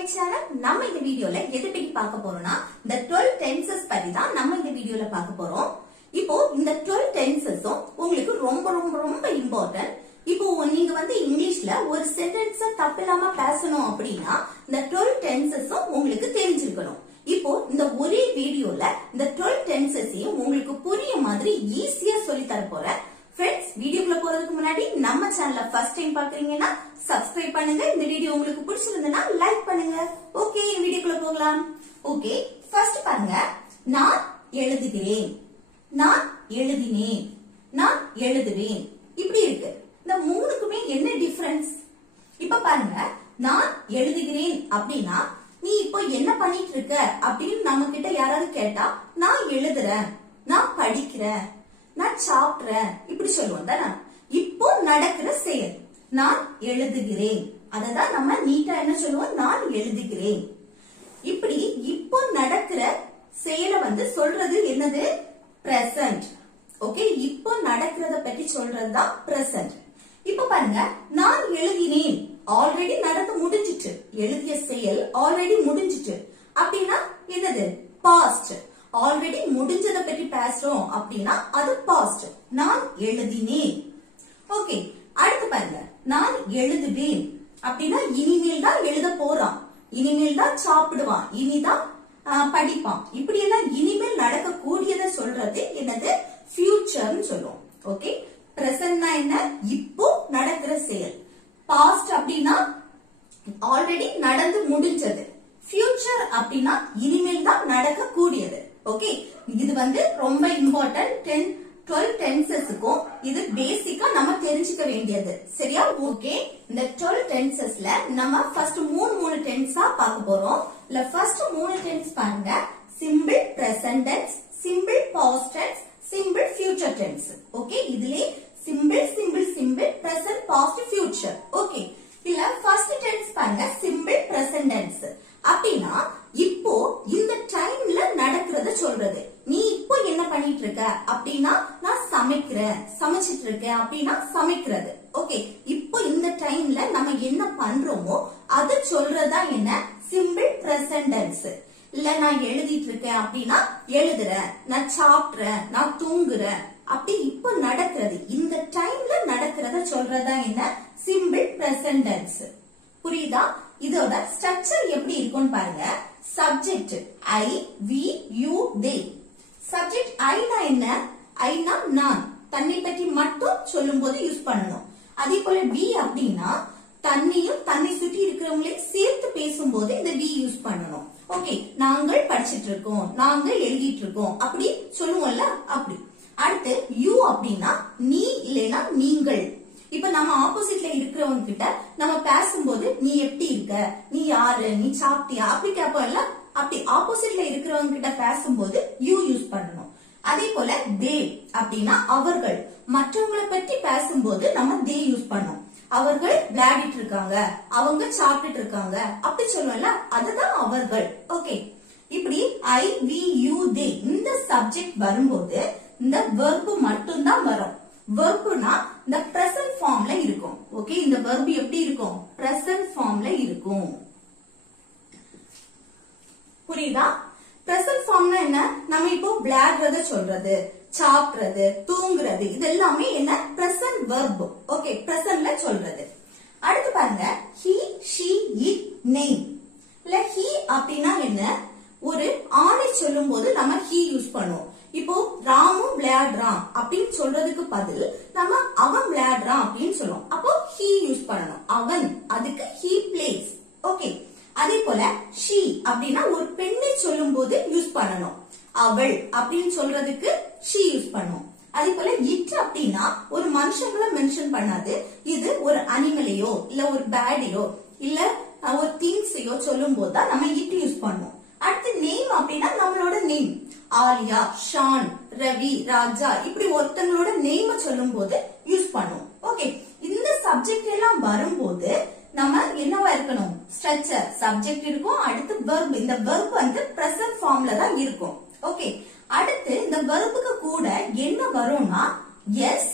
my channel. நம்ம இந்த வீடியோல எதை பத்தி பார்க்க போறோம்னா the 12 tenses பத்தி தான் நம்ம இந்த வீடியோல பார்க்க போறோம். இப்போ இந்த 12 tenses-உம் உங்களுக்கு ரொம்ப ரொம்ப ரொம்ப இம்பார்ட்டன்ட். இப்போ நீங்க வந்து இங்கிலீஷ்ல ஒரு சென்டென்ஸ் தப்பில்லாம பேசணும் அப்படினா இந்த 12 tenses-உம் உங்களுக்கு தெரிஞ்சிருக்கணும். இப்போ இந்த ஒரே வீடியோல இந்த 12 tenses-ஐயும் உங்களுக்கு புரிய மாதிரி ஈஸியா சொல்லி தர போறேன். Friends, வீடியோக்குள்ள போறதுக்கு முன்னாடி நம்ம சேனலை ஃபர்ஸ்ட் டைம் பாக்குறீங்கன்னா சப்ஸ்கிரைப் பண்ணுங்க. இந்த வீடியோ உங்களுக்கு பிடிச்சிருந்தா லைக் பண்ணுங்க. ஓகே, வீடியோக்குள்ள போகலாம். ஓகே, ஃபர்ஸ்ட் பாருங்க. நான் எழுதுகிறேன், நான் எழுதினேன், நான் எழுதுவேன். இப்படி இருக்கு. இந்த மூணுக்குமே என்ன டிஃபரன்ஸ்? இப்ப பாருங்க, நான் எழுதுகிறேன் அப்படின்னா நீ இப்போ என்ன பண்ணிட்டு இருக்க அப்படின்னு நம்ம கிட்ட யாராவது கேட்டா நான் எழுதுறேன், நான் படிக்கிறேன், நான் சாப்பிடுறேன் இப்படி சொல்லுவோம் தானே. இப்போ நடக்கிற செயல் நான் எழுதுகிறேன், அததான் நம்ம நீட்டா என்ன சொல்லுவோம், நான் எழுதுகிறேன். இப்படி இப்போ நடக்கிற செயலை வந்து சொல்றது என்னது, பிரசன்ட். ஓகே, இப்போ நடக்கிறத பற்றி சொல்றதுதான் பிரசன்ட். இப்ப பாருங்க, நான் எழுதினேன் ஆல்ரெடி நடந்து முடிஞ்சிட்டு, எழுதிய செயல் ஆல்ரெடி முடிஞ்சிட்டு அப்படின்னா என்னது, பாஸ்ட். ஆல்ரெடி முடிஞ்சதை பற்றி பேசுறோம் அப்படின்னா அது பாஸ்ட். நான் எழுதினேன். ஓகே, அடுத்து பாருங்க, நான் எழுதுவேன் அப்படின்னா இனிமேல் தான் எழுத போறான், இனிமேல் தான் சாப்பிடுவான், இனிதான் படிப்பான். இப்படி எல்லாம் இனிமேல் நடக்கக்கூடியதை சொல்றது என்னது, ஃபியூச்சர்னு சொல்லுவோம். ஓகே, பிரசன்ட்னா என்ன, இப்போ நடக்கிற செயல். பாஸ்ட் அப்படின்னா ஆல்ரெடி நடந்து முடிஞ்சது. ஃபியூச்சர் அப்படின்னா இனிமேல் தான் நடக்கக்கூடியது. ஓகே, இது வந்து ரொம்ப இம்பார்ட்டன்ட். 12 tenses-க்கும் இது பேசிக்கா நம்ம தெரிஞ்சுக்க வேண்டியது. சரியா? ஓகே, இந்த 12 tensesல நம்ம ஃபர்ஸ்ட் மூணு டென்ஸா பார்க்க போறோம். இல்ல ஃபர்ஸ்ட் 3 டென்ஸ் பாருங்க. Simple present tense, simple past tense, simple future tense. Okay, இதுலயே simple simple simple present past future. Okay, இல்ல ஃபர்ஸ்ட் டென்ஸ் பாருங்க, சிம்பிள் பிரசன்ட் டென்ஸ் அப்படின்னா இப்போ இந்த டைம்ல நடக்கிறத சொல்றது. நீ இப்போ என்ன பண்ணிட்டு இருக்க அப்படின்னா நான் சமைக்கிறேன், சமைச்சிட்டு இருக்கேன் அப்படின்னா சமைக்கிறது. ஓகே, இப்போ இந்த டைம்ல நம்ம என்ன பண்றோமோ அது சொல்றதா என்ன, சிம்பிள் பிரசன்ட் டென்ஸ். இல்ல நான் எழுதிட்டு இருக்கேன் அப்படின்னா எழுதுறேன், நான் சாப்பிடுறேன், நான் தூங்குறேன். அப்படி இப்போ நடக்கிறது, இந்த டைம்ல நடக்கிறத சொல்றதா என்ன, சிம்பிள் பிரசன்ட் டென்ஸ். புரியுதா? இதோட ஸ்ட்ரக்சர் எப்படி இருக்கும்னு பாருங்க. Subject I, we, you, they. Subject ஐனா என்ன, ஐனா நான், தன்னை பற்றி மட்டும் சொல்லும் போது யூஸ் பண்ணணும். அதே போல வி அப்படின்னா தன்னையும் தன்னை சுற்றி இருக்கிறவங்களையும் சேர்த்து பேசும்போது இந்த வி யூஸ் பண்ணணும். ஓகே, நாங்கள் படிச்சிட்டு இருக்கோம், நாங்க எழுதிட்டு இருக்கோம் அப்படி சொல்லுவோம்ல, அப்படி. அடுத்து யூ அப்படின்னா நீ இல்லைன்னா நீங்கள். இப்ப நம்ம ஆப்போசிட்ல இருக்கிறவங்க கிட்ட நம்ம பேசும்போது நீ எப்படி இருக்க, நீ யாரு, நீ சாப்பிட்டியா அப்படி கேட்போம்ல, அப்படி ஆப்போசிட்ல இருக்கிறவங்க கிட்ட பேசும்போது யூ யூஸ் பண்ணணும். அதே போல தே அப்படின்னா அவர்கள், மற்றவங்களை பற்றி பேசும்போது நம்ம தே யூஸ் பண்ணணும். அவர்கள் விளையாடிட்டு இருக்காங்க, அவங்க சாப்பிட்டுட்டு இருக்காங்க அப்படி சொல்லுவோம்ல, அதுதான் அவர்கள். ஓகே, இப்படி ஐ, வி, யூ, தே இந்த சப்ஜெக்ட் வரும்போது இந்த வெர்ப் மட்டும் தான் வரும். வெர்ப்னா இந்த பிரசன்ட் ஃபார்ம்ல இருக்கும். ஓகே, இந்த வெர்ப் எப்படி இருக்கும், பிரசன்ட் ஃபார்ம்ல இருக்கும். புரியுதா? பிரசன்ட் ஃபார்ம்னா என்ன, நம்ம இப்போ விளையாடுறத சொல்றது, சாப்பிடுறது, தூங்குறது, இது எல்லாமே என்ன, பிரசன்ட் வெர்ப். ஓகே, பிரசன்ட்ல சொல்றது. அடுத்து பாருங்க, he, she, it, name. இல்ல he அப்படின்னா என்ன, ஒரு ஆணை சொல்லும் போது நம்ம he யூஸ் பண்ணுவோம். இப்போ ராமு விளையாடுறான் அப்படின்னு சொல்றதுக்கு பதில் நம்ம அவன் விளையாடுறான் அப்படின்னு சொல்லுவோம். அப்போ he யூஸ் பண்ணணும். அவன், அதுக்கு he plays. ஓகே, அதே போல she அப்படின்னா ஒரு பெண்ணை சொல்லும் போது யூஸ் பண்ணணும். அவள் அப்படின்னு சொல்றதுக்கு she யூஸ் பண்ணுவோம். அதே போல it அப்படின்னா ஒரு மனுஷங்களை மென்ஷன் பண்ணாது, இது ஒரு அனிமலையோ இல்ல ஒரு பேடையோ இல்ல ஒரு திங்ஸையோ சொல்லும் போது தான் நம்ம it யூஸ் பண்ணுவோம். அடுத்து நேம் அப்படின்னா நம்மளோட நேம், ஆலியா, ஷான், ரவி, ராஜா இப்படி ஒருத்தங்களோட நேம் சொல்லும் போது யூஸ் பண்ணுவோம். ஓகே, இந்த சப்ஜெக்ட் எல்லாம் வரும்போது நம்ம என்னவா இருக்கணும், ஸ்ட்ரக்சர், சப்ஜெக்ட் இருக்கும், அடுத்து வெர்ப். இந்த வெர்ப் வந்து பிரசன்ட் ஃபார்ம்ல தான் இருக்கும். ஓகே, அடுத்து இந்த வெர்புக்கு கூட என்ன வரும்னா எஸ்,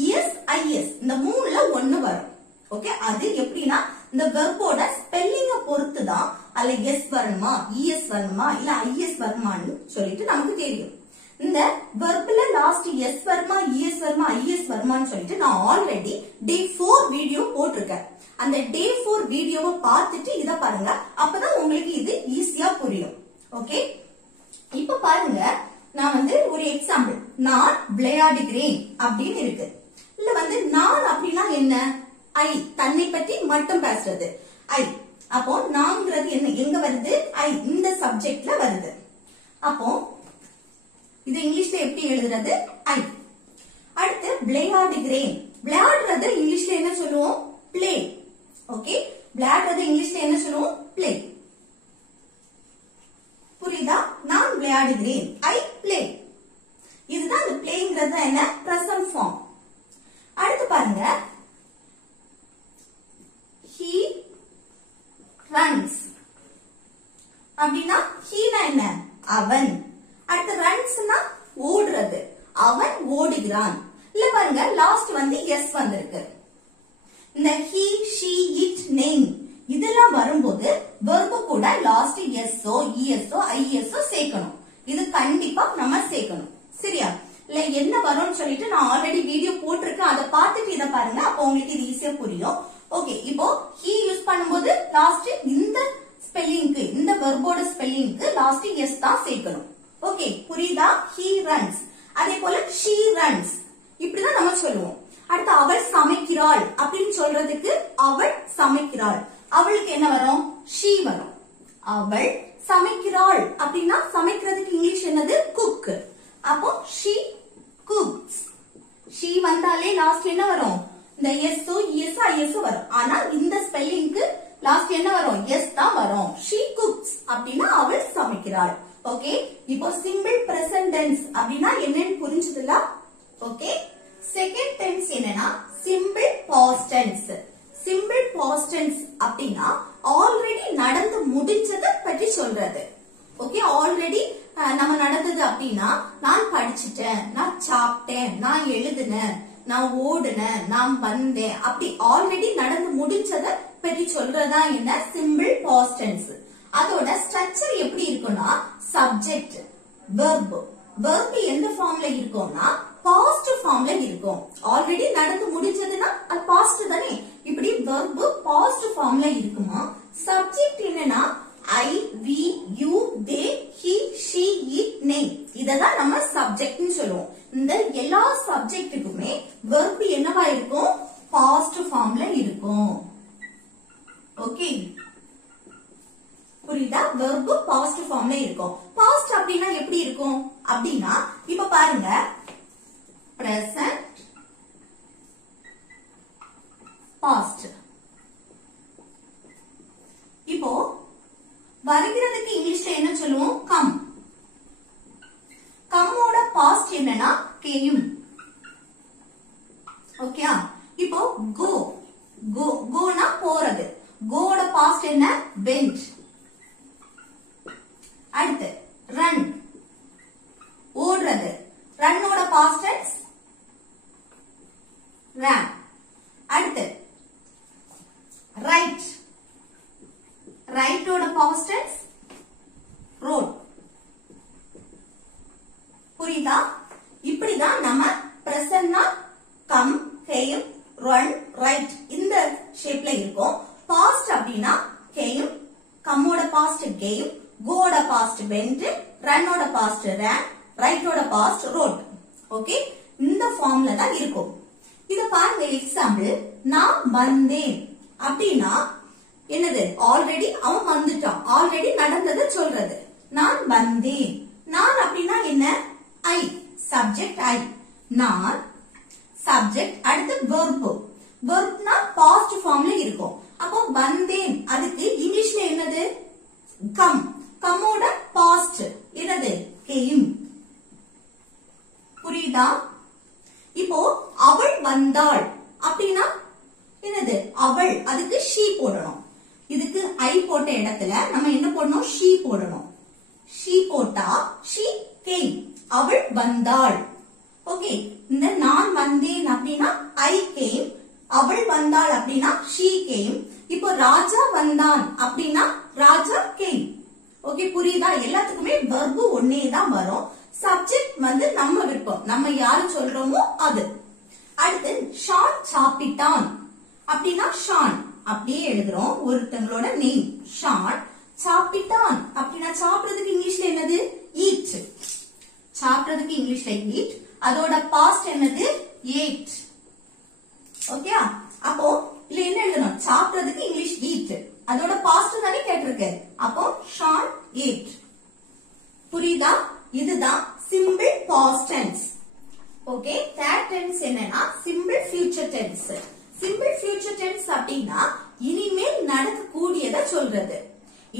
இஎஸ், ஐஎஸ் இந்த மூணுல ஒண்ணு வரும். ஓகே, அது எப்படின்னா இந்த வெர்போட ஸ்பெல்லிங்க பொறுத்து தான் அல்ல எஸ் வரணுமா, இஎஸ் வரணுமா, இல்ல ஐஎஸ் வருமான்னு சொல்லிட்டு நமக்கு தெரியும். இந்த வெர்ப்ல லாஸ்ட் எஸ் வருமா, இஎஸ் வருமா, ஐஎஸ் வருமான்னு சொல்லிட்டு நான் ஆல்ரெடி டே 4 வீடியோ போட்டிருக்கேன். அந்த டே 4 வீடியோவை பார்த்துட்டு இத பாருங்க, அப்பதான் உங்களுக்கு இது ஈஸியா புரியும். ஓகே, இப்ப பாருங்க, நான் ஒரு எக்ஸாம்பிள், நான் விளையாடுகிறேன் அப்படின்னு இருக்கு. இல்ல நான் அப்படின்னா என்ன, ஐ, தன்னை பற்றி மட்டும் பேசுறது ஐ. அப்போ நான்ங்கிறது என்ன, எங்க வருது, ஐ, இந்த சப்ஜெக்ட்ல வருது. அப்போ இது இங்கிலீஷ்ல எப்படி எழுதுறது, ஐ. அடுத்து விளையாடுகிறேன், விளையாடுறது இங்கிலீஷ்ல என்ன சொல்லுவோம், பிளே. ஓகே, விளையாடுறது இங்கிலீஷ்ல என்ன சொல்லுவோம், பிளே. புரியுதா, நான் விளையாடுகிறேன், ஐ பிளே. இதுதான் இந்த பிளேங்கிறது என்ன, பிரசன்ட் ஃபார்ம். அடுத்து பாருங்க, he runs அப்படின்னா ஹீனா என்ன, அவன். அடுத்து ரன்ஸ்னா ஓடுறது, அவன் ஓடுகிறான். இல்ல பாருங்க, லாஸ்ட் எஸ் வந்திருக்கு. இந்த he, she, it, name இதெல்லாம் வரும்போது verb கூட லாஸ்ட் எஸ்ஓ, இஎஸ்ஓ, ஐஎஸ்ஓ சேர்க்கணும். இது கண்டிப்பா நம்ம சேர்க்கணும். சரியா, இல்ல என்ன வரும்னு சொல்லிட்டு நான் ஆல்ரெடி வீடியோ போட்டிருக்கேன், அதை பார்த்துட்டு இதை பாருங்க, அப்போ உங்களுக்கு இது ஈஸியா புரியும். ஓகே, இப்போ he யூஸ் பண்ணும்போது லாஸ்ட் இந்த ஸ்பெல்லிங்க்கு, இந்த வெர்போட ஸ்பெல்லிங்க்கு லாஸ்ட் எஸ் தான் சேர்க்கணும். ஓகே, புரியுதா, he runs. அதே போல she runs, இப்படிதான் நம்ம சொல்லுவோம். அடுத்து அவள் சமைக்கிறாள் அப்படின்னு சொல்றதுக்கு அவள் சமைக்கிறாள், அவளுக்கு என்ன வரும், she வரும். அவள் சமைக்கிறாள் அப்படின்னா சமைக்கிறதுக்கு இங்கிலீஷ் என்னது, cook. அப்போ she cooks. she வந்தாலே லாஸ்ட் என்ன வரும், இந்த எஸ்ஓ, இஎஸ்ஓ, ஐஎஸ்ஓ வரும். ஆனா இந்த ஸ்பெல்லிங்க்கு லாஸ்ட் என்ன வரும், எஸ் தான் வரும். she cooks அப்படின்னா அவள் சமைக்கிறாள். ஓகே, இப்போ சிம்பிள் பிரசன்ட் டென்ஸ் அப்படின்னா என்னன்னு புரிஞ்சுதுல. ஓகே, செகண்ட் டென்ஸ் என்னன்னா simple past tense. Simple past tense அப்படின்னா ஆல்ரெடி நடந்து முடிச்சதை பற்றி சொல்றது. ஓகே, ஆல்ரெடி நம்ம நடந்தது அப்படின்னா நான் படிச்சுட்டேன், நான் சாப்பிட்டேன், நான் எழுதுனேன், நான் ஓடுனேன், நான் வந்தேன், அப்படி ஆல்ரெடி நடந்து முடிச்சதை பற்றி சொல்றதா என்ன, சிம்பிள் பாஸ்ட் டென்ஸ். அதோட ஸ்ட்ரக்சர் எப்படி இருக்கும்னா சப்ஜெக்ட், வெர்ப். வெர்ப் எந்த ஃபார்ம்ல இருக்கும்னா பாஸ்ட் ஃபார்ம்ல இருக்கும். ஆல்ரெடி நடந்து முடிஞ்சதுன்னா அது பாஸ்ட் தானே, இப்படி வெர்ப் பாஸ்ட் ஃபார்ம்ல இருக்குமா. சப்ஜெக்ட் என்னன்னா I, we, you, they, he, she, it, name. இததான் நம்ம சப்ஜெக்ட்னு சொல்லுவோம். இந்த எல்லா சப்ஜெக்ட்டுக்குமே வெர்ப் என்னவா இருக்கும், பாஸ்ட் ஃபார்ம்ல இருக்கும். ஓகே, புரியுதா, வெர்ப் பாஸ்ட் ஃபார்ம்ல இருக்கும். பாஸ்ட் அப்படின்னா எப்படி இருக்கும் அப்படின்னா, இப்ப பாருங்க, பிரசன்ட், பாஸ்ட். இப்போ வருகிறதுக்கு இங்கிலீஷ்ல என்ன சொல்லுவோம், கம். கம்மோட பாஸ்ட் என்னன்னா கேம். ஓகே, இப்போ கோ. கோனா போறது, கோட பாஸ்ட் என்ன, வென்ட். அடுத்து ரன், ஓடுறது, ரன்னோட பாஸ்ட் டென்ஸ் ran. அடுத்து ரைட், ரைட்டோட பாஸ்ட் டென்ஸ் wrote. புரியுதா, இப்படிதான் நம்ம பிரசன்னா கம், கேம், ரன், ரைட் இந்த ஷேப்ல இருக்கும். பாஸ்ட் அப்படின்னா கேம், கம்மோட பாஸ்ட் கேம், கோட பாஸ்ட் வென்ட், ரன்னோட பாஸ்ட் ran, ரைட்டோட பாஸ்ட் wrote. ஓகே, இந்த ஃபார்ம்ல தான் இருக்கும். இத பாருங்க, எக்ஸாம்பிள், நான் வந்தேன் அப்படின்னா என்னது, ஆல்ரெடி அவன் வந்துட்டான், ஆல்ரெடி நடந்ததை சொல்றது. நான் வந்தேன், நான் அப்படின்னா என்ன, ஐ, சப்ஜெக்ட் ஐ, நான் சப்ஜெக்ட். அடுத்து வெர்ப், வெர்ப்னா பாஸ்ட் ஃபார்ம்ல இருக்கும். அப்போ வந்தேன், அதுக்கு இங்கிலீஷ்ல என்னது, கம். கம்மோட பாஸ்ட் என்னது, கேம். புரியுதா, இப்போ அவள் வந்தாள் அப்படின்னா என்னது, அவள், அதுக்கு she போடணும். இதுக்கு ஐ போட்ட இடத்துல நம்ம என்ன போடணும், she போடணும். she போட்டா she came, அவள் வந்தாள். ஓகே, இந்த நான் வந்தேன் அப்படின்னா I came, அவள் வந்தாள் அப்படின்னா she came. இப்போ ராஜா வந்தான் அப்படின்னா ராஜா ஓகே புரியுதா? எல்லாத்துக்குமே வெர்பு ஒன்னே தான் வரும். சப்ஜெக்ட் வந்து நம்ம விருப்பம், நம்ம யாரு சொல்றோமோ அது. அடுத்து ஷான் சாப்பிட்டான் அப்படின்னா ஷான் அப்படியே எழுதுறோம், ஒருத்தங்களோட நேம் ஷான். சாப்பிட்டான் அப்படின்னா சாப்பிடுறதுக்கு இங்கிலீஷ்ல என்னது? ஈட். சாப்பிடுறதுக்கு இங்கிலீஷ்ல ஈட், அதோட பாஸ்ட் என்னது? ஏட். ஓகே, அப்போ இல்ல என்ன எழுதணும்? சாப்பிடுறதுக்கு இங்கிலீஷ் ஈட், அதோட பாஸ்ட் தானே கேட்டிருக்கு. அப்போ ஷான் ஏட். புரியுதா? இதுதான் simple past tense. Okay, third tense என்னன்னா simple future tense. Simple future tense அப்படின்னா இனிமேல் நடக்கக்கூடியத சொல்றது.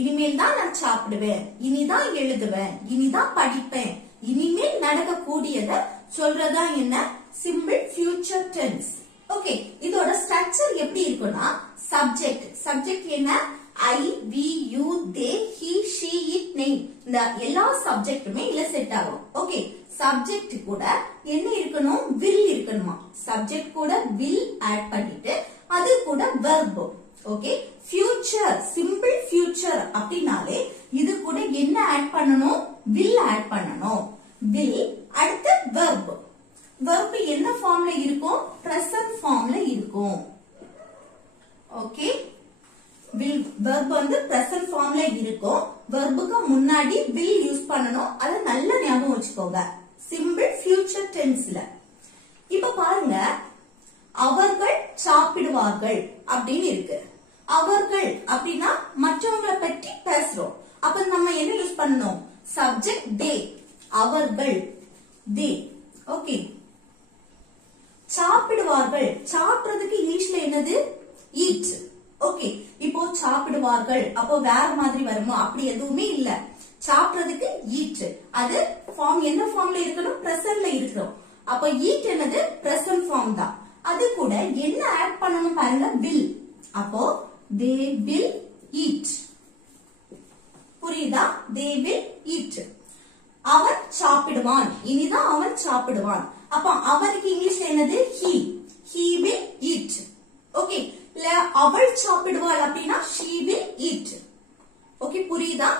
இனிமேல் தான் நான் சாப்பிடுவேன், இனிதான் எழுதுவேன், இனிதான் படிப்பேன், இனிமேல் நடக்கக்கூடியத சொல்றதா என்ன? Simple future tense. ஓகே, இதோட ஸ்ட்ரக்சர் எப்படி இருக்குன்னா சப்ஜெக்ட். சப்ஜெக்ட் என்ன? I, we, you, they, he, she, it, name. இந்த எல்லா சப்ஜெக்ட்டுமே இல்ல செட் ஆகும். ஓகே, சப்ஜெக்ட் கூட என்ன இருக்கணும்? வில் இருக்கணுமா? சப்ஜெக்ட் கூட வில் ஆட் பண்ணிட்டு அது கூட verb. Okay, future simple future அப்படினாலே இது கூட என்ன ஆட் பண்ணணும்? வில் ஆட் பண்ணணும். வில் அடுத்து வெர்ப். வெர்ப் என்ன ஃபார்ம்ல இருக்கும்? பிரசன்ட் ஃபார்ம்ல இருக்கும். ஓகே, வில் வெர்ப் வந்து பிரசன்ட் ஃபார்ம்ல இருக்கும். வெர்புக்கு முன்னாடி வில் யூஸ் பண்ணணும், அத நல்ல ஞாபகம் வச்சுக்கோங்க சிம்பிள் ஃபியூச்சர் டென்ஸ்ல. இப்ப பாருங்க, அவர்கள் சாப்பிடுவார்கள் அப்படின்னு இருக்கு. அவர்கள் அப்படின்னா மற்றவங்களை பற்றி பேசுறோம். அப்ப நம்ம என்ன யூஸ் பண்ணணும்? சப்ஜெக்ட் தே, அவர்கள் தே. ஓகே, சாப்பிடுவார்கள், சாப்பிடுறதுக்கு இங்கிலீஷ்ல என்னது? ஈட். ஓகே, இப்போ சாப்பிடுவார்கள் அப்போ வேற மாதிரி வருமோ? அப்படி எதுவுமே இல்ல. சாப்பிடுறதுக்கு ஈட், அது ஃபார்ம் என்ன ஃபார்ம்ல இருக்கணும்? பிரசன்ட்ல இருக்கணும். அப்ப ஈட் என்னது? பிரசன்ட் ஃபார்ம் தான். அது கூட என்ன ஆட் பண்ணணும் பாருங்க? வில். அப்போ they will eat. புரியுதா? they will eat. அவன் சாப்பிடுவான், இனிதான் அவன் சாப்பிடுவான். அப்ப அவனுக்கு இங்கிலீஷ்ல என்னது? he will eat. ஓகே, இல்ல அவள் சாப்பிடுவாள் அப்படின்னா she will eat. ஓகே, புரியுதா?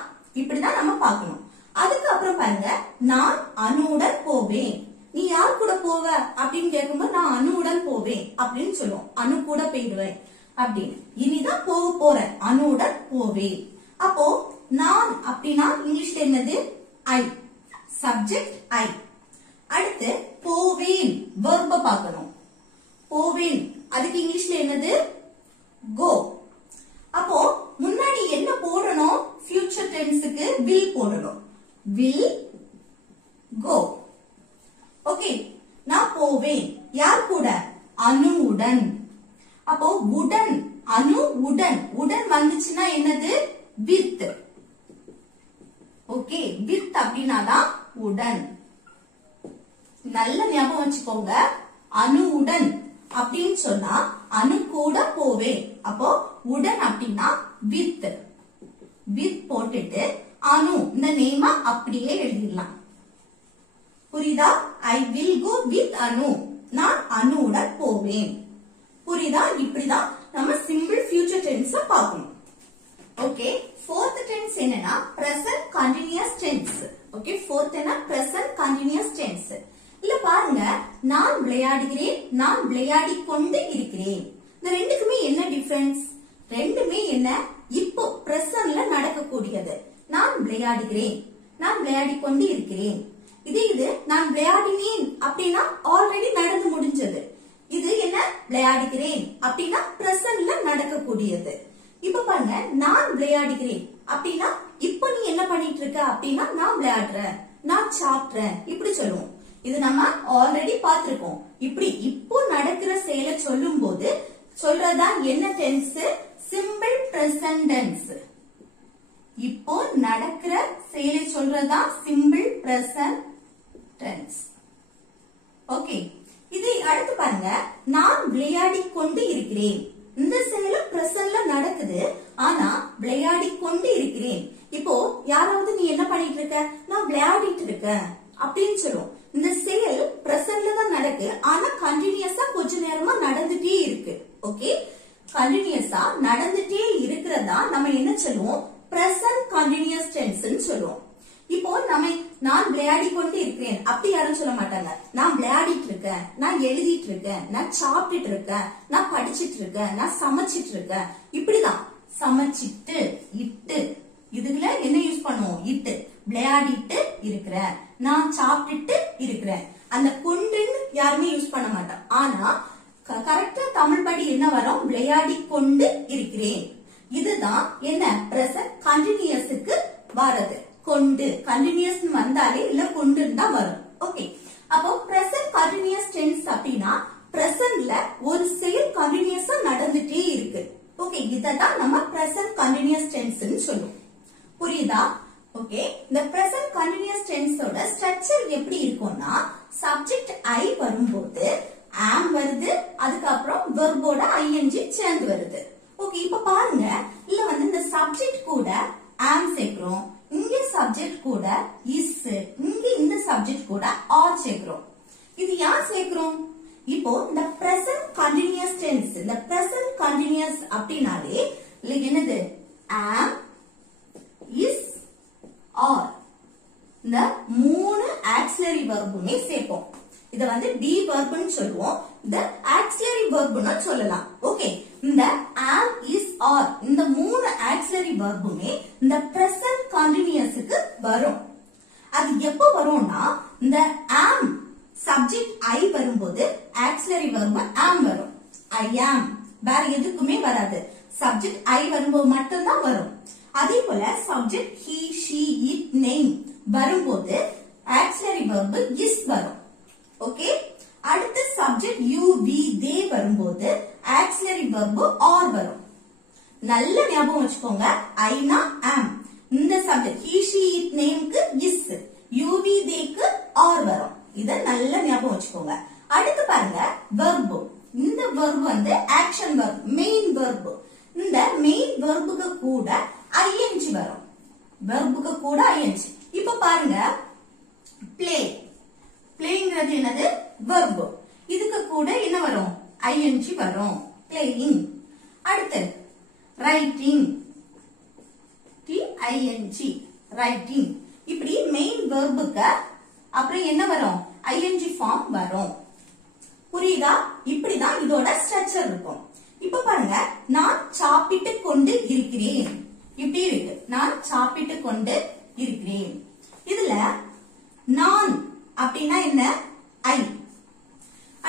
இப்படிதான் நம்ம பார்க்கணும். அதுக்கப்புறம் பாருங்க, நான் அனுவுடன் போவேன். நீ யார் கூட போவ அப்படின்னு கேட்கும்போது நான் அனுவுடன் போவேன் அப்படின்னு சொல்லுவோம். அனு கூட போயிடுவேன் அப்படின்னு. இனிதான் போக போறேன், அனுவுடன் போவேன். அப்போ நான் அப்படின்னா இங்கிலீஷ்ல என்னது? ஐ. Subject I. அடுத்து போவேன், வெர்ப பார்க்கணும். போவேன் அதுக்கு இங்கிலீஷ்ல என்னது? கோ. அப்போ முன்னாடி என்ன போடணும்? ஃபியூச்சர் டென்ஸுக்கு வில் போடணும். Will go. ஓகே, நான் போவேன் யார் கூட? அனுவுடன். அப்போ உடன், அனு உடன், உடன் வந்துச்சுன்னா என்னது? வித். ஓகே, வித் அப்படின்னாதான் உடன். நல்ல ஞாபகம் வச்சுக்கோங்க. அனுவுடன் அப்படின்னு சொன்னா அனு கூட போவேன். அப்போ உடன் அப்படின்னா வித். வித் போட்டுட்டு அனு இந்த நேம அப்படியே எழுதிடலாம். புரியுதா? ஐ வில் கோ வித் அனு, நான் அனுவுடன் போவேன். புரியுதா? இப்படிதான் நம்ம சிம்பிள் ஃபியூச்சர் டென்ஸ் பார்க்கணும். ஓகே, ஃபோர்த் டென்ஸ் என்னன்னா present continuous tense. Okay, fourth என்ன? Present continuous tense. இல்ல பாருங்க, நான் விளையாடுகிறேன், நான் விளையாடி கொண்டு இருக்கிறேன். இந்த ரெண்டுக்குமே என்ன டிஃபரன்ஸ்? ரெண்டுமே என்ன? இப்போ பிரசன்ட்ல நடக்கக்கூடியது. நான் விளையாடுகிறேன், நான் விளையாடி கொண்டு இருக்கிறேன். இது நான் விளையாடினேன் அப்படின்னா ஆல்ரெடி நடந்து முடிஞ்சது. இது என்ன? விளையாடுகிறேன் அப்படின்னா பிரசன்ட்ல நடக்கக்கூடியது. இப்ப பாருங்க, நான் விளையாடுகிறேன் அப்படின்னா இப்ப நீ என்ன பண்ணிட்டு இருக்க அப்படின்னா நான் விளையாடுறேன், நான் சாப்பிடுறேன், இப்படி சொல்லுவோம். இது நம்ம ஆல்ரெடி பார்த்திருக்கோம். இப்படி இப்போ நடக்கிற செயலை சொல்லும் போது சொல்றதா என்ன டென்ஸ்? Simple present tense. இப்போ நடக்கிற செயலை சொல்றதா சிம்பிள் பிரசன்ட் டென்ஸ். ஓகே, இது அடுத்து பாருங்க, நான் விளையாடி கொண்டு இருக்கிறேன். இந்த செயல பிரசன்ட்ல நடக்குது, ஆனா விளையாடி கொண்டு இருக்கிறேன். இப்போ யாராவது நீ என்ன பண்ணிட்டு இருக்க? நான் விளையாடிட்டு இருக்கேன் அப்படின்னு சொல்லுவோம். இந்த செயல் பிரசன்ட்ல தான் நடக்கு, ஆனா கண்டினியூஸா கொஞ்ச நேரமா நடந்துட்டே இருக்கு. ஓகே, கண்டினியூஸா நடந்துட்டே இருக்கிறதா நம்ம என்ன சொல்லுவோம்? பிரசன்ட் கண்டினியூஸ் டென்ஸ் சொல்லுவோம். இப்போ நான் விளையாடி கொண்டு இருக்கிறேன் அப்படி யாரும் சொல்ல மாட்டாங்க. நான் விளையாடிட்டு இருக்கேன், நான் எழுதிட்டு இருக்கேன், நான் சாப்பிட்டுட்டு இருக்கேன், நான் படிச்சிட்டு இருக்கேன், நான் சமைச்சிட்டு இருக்கேன். இப்படிதான் சமைச்சிட்டு இட்டு இதுல என்ன யூஸ் பண்ணுவோம்? இட்டு. விளையாடிட்டு இருக்கிறேன், நான் சாப்பிட்டுட்டு இருக்கிறேன். அந்த கொண்டுன்னு யாருமே யூஸ் பண்ண மாட்டோம். ஆனா கரெக்டா தமிழ் படி என்ன வரும்? விளையாடி கொண்டு இருக்கிறேன். இதுதான் என்ன? பிரசன்ட் கண்டினியூஸ்க்கு வரது. கொண்டு கண்டினியூஸ் வந்தாலே இல்ல கொண்டுன்னு தான் வரும். ஓகே, அப்போ பிரசன்ட் கண்டினியூஸ் டென்ஸ் அப்படின்னா பிரசன்ட்ல ஒரு செயல் கண்டினியூஸா நடந்துட்டே இருக்கு. ஓகே, இததான் நம்ம பிரசன்ட் கண்டினியூஸ் டென்ஸ்னு சொல்லுவோம். புரியுதா? ஓகே, இந்த பிரசன்ட் கண்டினியூஸ் டென்ஸோட ஸ்ட்ரக்சர் எப்படி இருக்கும்னா சப்ஜெக்ட் ஐ வரும்போது am வருது, அதுக்கப்புறம் வெர்போட ing சேர்ந்து வருது. ஓகே, இப்ப பாருங்க, இல்ல இந்த சப்ஜெக்ட் கூட am சேர்க்கிறோம், இங்க சப்ஜெக்ட் கூட is, இங்க இந்த சப்ஜெக்ட் கூட are சேர்க்கிறோம். இது யார் சேர்க்கிறோம்? இப்போ இந்த present continuous tense, இந்த present continuous அப்படினாலே என்னது? am, is, are. இந்த மூணு auxiliary verbுமே சேர்ப்போம். இத be verb னு சொல்லுவோம், இந்த auxiliary verb னு சொல்லலாம். ஓகே, இந்த am, is, are இந்த மூணு auxiliary verbுமே இந்த present continuousக்கு வரும். அது எப்போ வரும்னா இந்த am subject I வரும்போது auxiliary verb am வரும். I am வேற எதுக்குமே வராது. subject I வரும்போது மட்டும் தான் வரும். அதே போல subject he, she, it, name வரும்போது auxiliary verb is வரும். ஓகே, அடுத்து சப்ஜெக்ட் you, we, they வரும்போது auxiliary verb are வரும். நல்ல ஞாபகம் வச்சுக்கோங்க. I னா am, இந்த subject he, she, it, name க்கு is, you, we, they க்கு are வரும். இத நல்ல ஞாபகம் வச்சுக்கோங்க. அடுத்து பாருங்க verb. இந்த verb action verb, main verb. இந்த main verbுக்கு கூட ing வரும். verbுக்கு கூட ing. இப்ப பாருங்க play. playங்கிறது என்னது? verb. இதுக்கு கூட என்ன வரும்? ing வரும். playing. அடுத்து writing. ting. writing. இப்படி மெயின் verbுக்கு அப்புறம் என்ன வரும்? ing ஃபார்ம் வரும். புரியுதா? இப்படிதான் இதோட ஸ்ட்ரக்சர் இருக்கும். இப்ப பாருங்க, நான் சாப்பிட்டு கொண்டு இருக்கிறேன். இப்படி இருக்கு. நான் சாப்பிட்டு கொண்டு இருக்கிறேன். இதுல நான் அப்படின்னா என்ன? ஐ.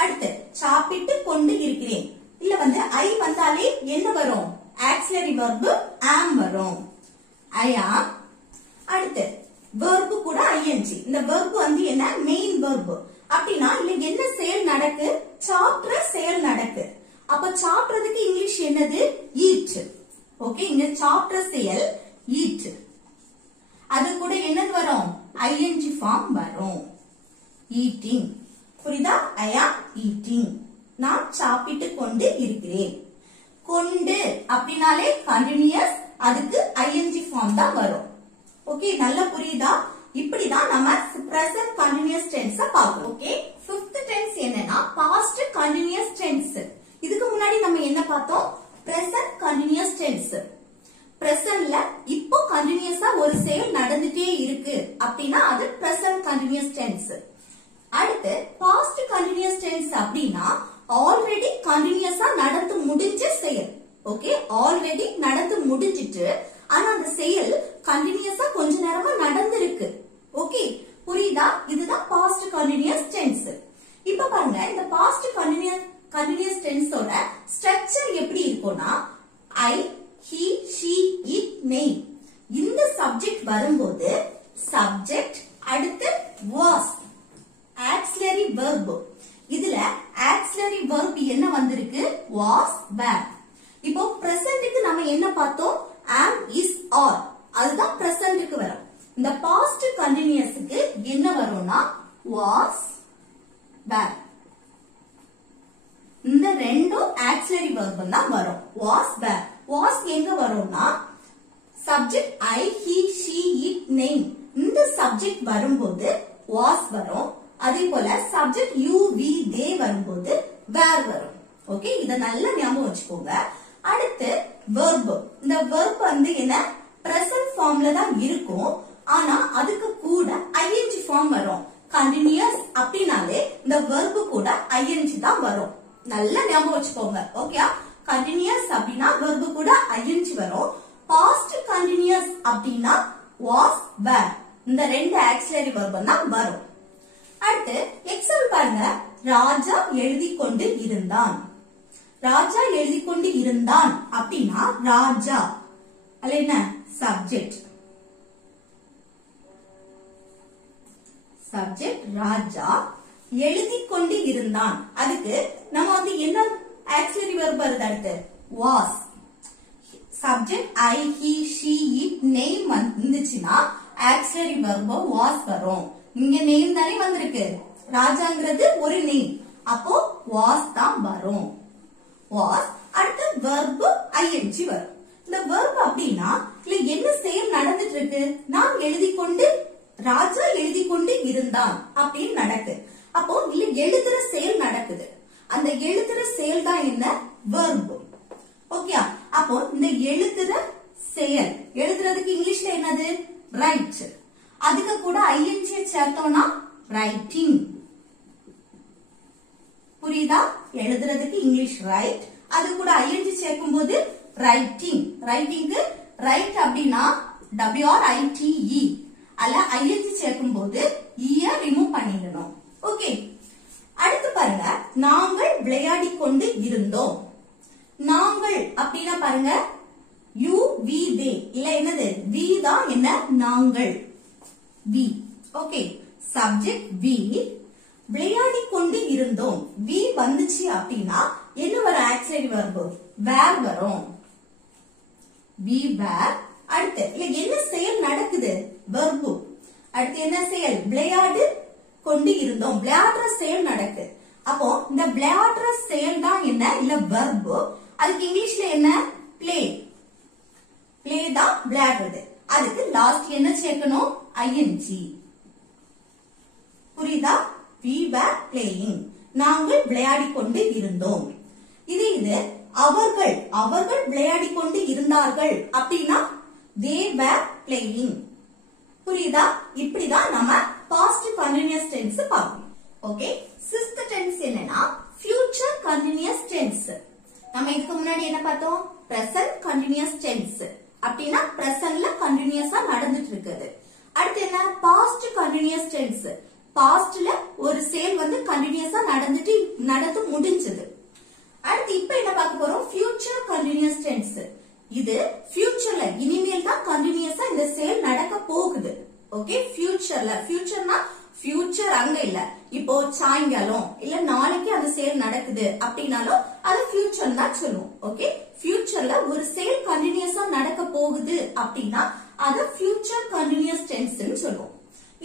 அடுத்து சாப்பிட்டு கொண்டு இருக்கிறேன். இல்ல ஐ வந்தாலே என்ன வரும்? auxiliary verb am வரும். I am. அடுத்து verb கூட ing. இந்த verb என்ன? main verb. அப்படின்னா இல்ல என்ன செயல் நடக்கு? சாப்பிடுற செயல் நடக்கு. அப்ப சாப்பிடுறதுக்கு இங்கிலீஷ் என்னது? eat. ஓகே, இங்க சாப்பிடுற செயல் eat. அது கூட என்னது வரும்? ing ஃபார்ம் வரும். eating. புரியுதா? I am eating. நான் சாப்பிட்டு கொண்டு இருக்கிறேன். கொண்டு அப்படினாலே கண்டினியூஸ், அதுக்கு ing ஃபார்ம் தான் வரும். ஓகே, நல்லா புரியுதா? இப்படிதான் நம்ம present continuous tense பார்க்கணும். ஓகே, fifth tense என்னன்னா past continuous tense. இதுக்கு முன்னாடி நம்ம என்ன பார்த்தோம்? present continuous tense. presentல இப்போ கண்டினியூஸா ஒரு செயல் நடந்துட்டே இருக்கு அப்படின்னா அது present continuous tense. அடுத்து past continuous tense அப்படின்னா ஆல்ரெடி கண்டினியூஸா நடந்து முடிஞ்ச செயல். ஓகே, ஆல்ரெடி நடந்து முடிஞ்சிட்டு ஆனா அந்த செயல் கண்டினியூஸா கொஞ்ச நேரமா நடந்திருக்கு. ஓகே, புரியுதா? இதுதான் past continuous tense. இப்ப பாருங்க, இந்த past continuous tenseோட ஸ்ட்ரக்சர் எப்படி இருக்கும்னா I, he, she, it, name. இந்த சப்ஜெக்ட் வரும்போது சப்ஜெக்ட் அடுத்து was auxiliary verb. இதுல auxiliary verb என்ன வந்திருக்கு? was, were. இப்போ பிரசன்ட்க்கு நம்ம என்ன பார்த்தோம்? am, is, are. அதுதான் பிரசன்ட்க்கு வரும். இந்த past continuousக்கு என்ன வரும்னா was, were. இந்த ரெண்டும் auxiliary verb தான் வரும். was, were. was எங்க வரும்னா subject I, he, she, it, name. இந்த சப்ஜெக்ட் வரும்போது was வரும். அதே போல சப்ஜெக்ட் you, we, they வரும்போது were வரும். ஓகே, இத நல்லா ஞாபகம் வச்சுக்கோங்க. அடுத்து verb. இந்த verb என்ன? present ஃபார்ம்ல தான் இருக்கும். ஆனா அதுக்கு கூட ing ஃபார்ம் வரும். கண்டினியூஸ் அப்படினாலே இந்த verb கூட ing தான் வரும். நல்லா ஞாபகம் வச்சுக்கோங்க. ஓகே, கண்டினியூஸ் அப்படினா verb கூட ing வரும். பாஸ்ட் கண்டினியூஸ் அப்படினா was, were இந்த ரெண்டு ஆக்சிலரி verb தான் வரும். அடுத்து எக்ஸாம்பிள் பாருங்க. ராஜா எழுதிக் கொண்டு இருந்தான். ராஜா எழுதிக் கொண்டு இருந்தான் அப்படின்னா ராஜா அல்ல என்ன சப்ஜெக்ட். சப்ஜெக்ட் ராஜா எழுதிக் கொண்டு இருந்தான். அதுக்கு நம்ம வந்து என்ன ஆக்சிலரி verb வருது? அடுத்து was. Subject I, he, she, it name வந்துச்சுன்னா ஆக்சிலரி verb was வரும். இங்க நேம் தானே வந்திருக்கு. ராஜாங்கிறது ஒரு நேம், அப்போ was தான் வரும். was. அடுத்து verb ing வரும். இந்த verb அப்படின்னா இல்ல என்ன செயல் நடந்துட்டு இருக்கு? நான் எழுதிக்கொண்டு ராஜா எழுதிக்கொண்டு இருந்தான் அப்படின்னு நடக்கு. அப்போ இல்ல எழுதுற செயல் நடக்குது. அந்த எழுதுற செயல் தான் என்ன? verb. ஓகே, அப்போ இந்த எழுதுற செயல், எழுதுறதுக்கு இங்கிலீஷ்ல என்னது? ரைட். அதுக்கு கூட ing சேர்த்தோம்னா ரைட்டிங். புரியுதா? எழுதுறதுக்கு இங்கிலீஷ் ரைட், அது கூட ing சேர்க்கும் போது ரைட்டிங். ரைட்டிங்க்கு ரைட் அப்படின்னா WRITE, அல்ல ing சேர்க்கும் போது e ரிமூவ் பண்ணிடணும். ஓகே, அடுத்து பாருங்க. நாங்கள் விளையாடிக் கொண்டு இருந்தோம். நாங்கள் அப்படின்னா பாருங்க you, we, they இல்ல என்னது? we தான் என்ன? நாங்கள் we. Okay, subject we. விளையாடிக் கொண்டு இருந்தோம். we வந்துச்சு அப்படின்னா என்ன வரும்? ஆக்சிலரி verb were வரும். we were. அடுத்து இல்ல என்ன செயல் நடக்குது? verb. அடுத்து என்ன செயல்? விளையாடு கொண்டு இருந்தோம். விளையாடுற செயல் நடக்கு. அப்போ இந்த விளையாடுற செயல் தான் என்ன? இல்ல verb. அதுக்கு இங்கிலீஷ்ல என்ன? play. play தான் விளையாடுறது. அதுக்கு லாஸ்ட் என்ன சேர்க்கணும்? ing. புரியுதா? we were playing. நாங்கள் விளையாடிக் கொண்டு இருந்தோம். இது அவர்கள் விளையாடிக் கொண்டு இருந்தார்கள் அப்படின்னா they were playing. புரியுதா? இப்படிதான் நம்ம past continuous tense பார்க்கணும். ஓகே, சிக்ஸ்த் டென்ஸ் என்னன்னா future continuous tense. நம்ம இதுக்கு முன்னாடி என்ன பார்த்தோம்? present continuous tense அப்படின்னா presentல கண்டினியூஸா நடந்துட்டு இருக்குது. அடுத்து என்ன? past continuous tense. pastல ஒரு செயல் வந்து கண்டினியூஸா நடந்து முடிஞ்சது. அடுத்து இப்ப என்ன பார்க்க போறோம்? future continuous tense. இது futureல இனிமேல் தான் கண்டினியூஸா இந்த செயல் நடக்க போகுது. ஓகே, futureல, futureனா future அங்க இல்ல, இப்போ சாயங்காலம் இல்ல நாளைக்கு அந்த செயல் நடக்குது அப்படின்னாலும் அது future தான் சொல்லுவோம். ஓகே, futureல ஒரு செயல் கண்டினியூஸா நடக்க போகுது அப்படின்னா அது future continuous tense ன்னு சொல்லுவோம்.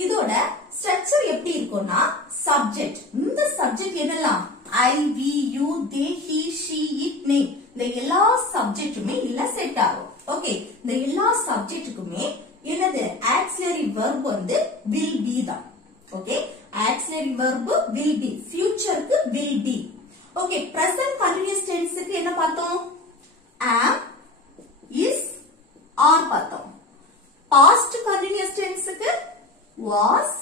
இதோட ஸ்ட்ரக்சர் எப்படி இருக்கும்னா சப்ஜெக்ட். இந்த சப்ஜெக்ட் என்னெல்லாம்? I, we, you, they, he, she, it name இந்த எல்லா சப்ஜெக்ட்டுமே இல்ல செட் ஆகும். ஓகே, இந்த எல்லா சப்ஜெக்ட்டுக்குமே என்னது? ஆக்சிலரி verb வந்து will be தான். Okay, auxiliary verb will be. ஃபியூச்சருக்கு will be. Okay, present continuous tenseக்கு என்ன பார்த்தோம்? am, is, are பார்த்தோம். past continuous tenseக்கு was,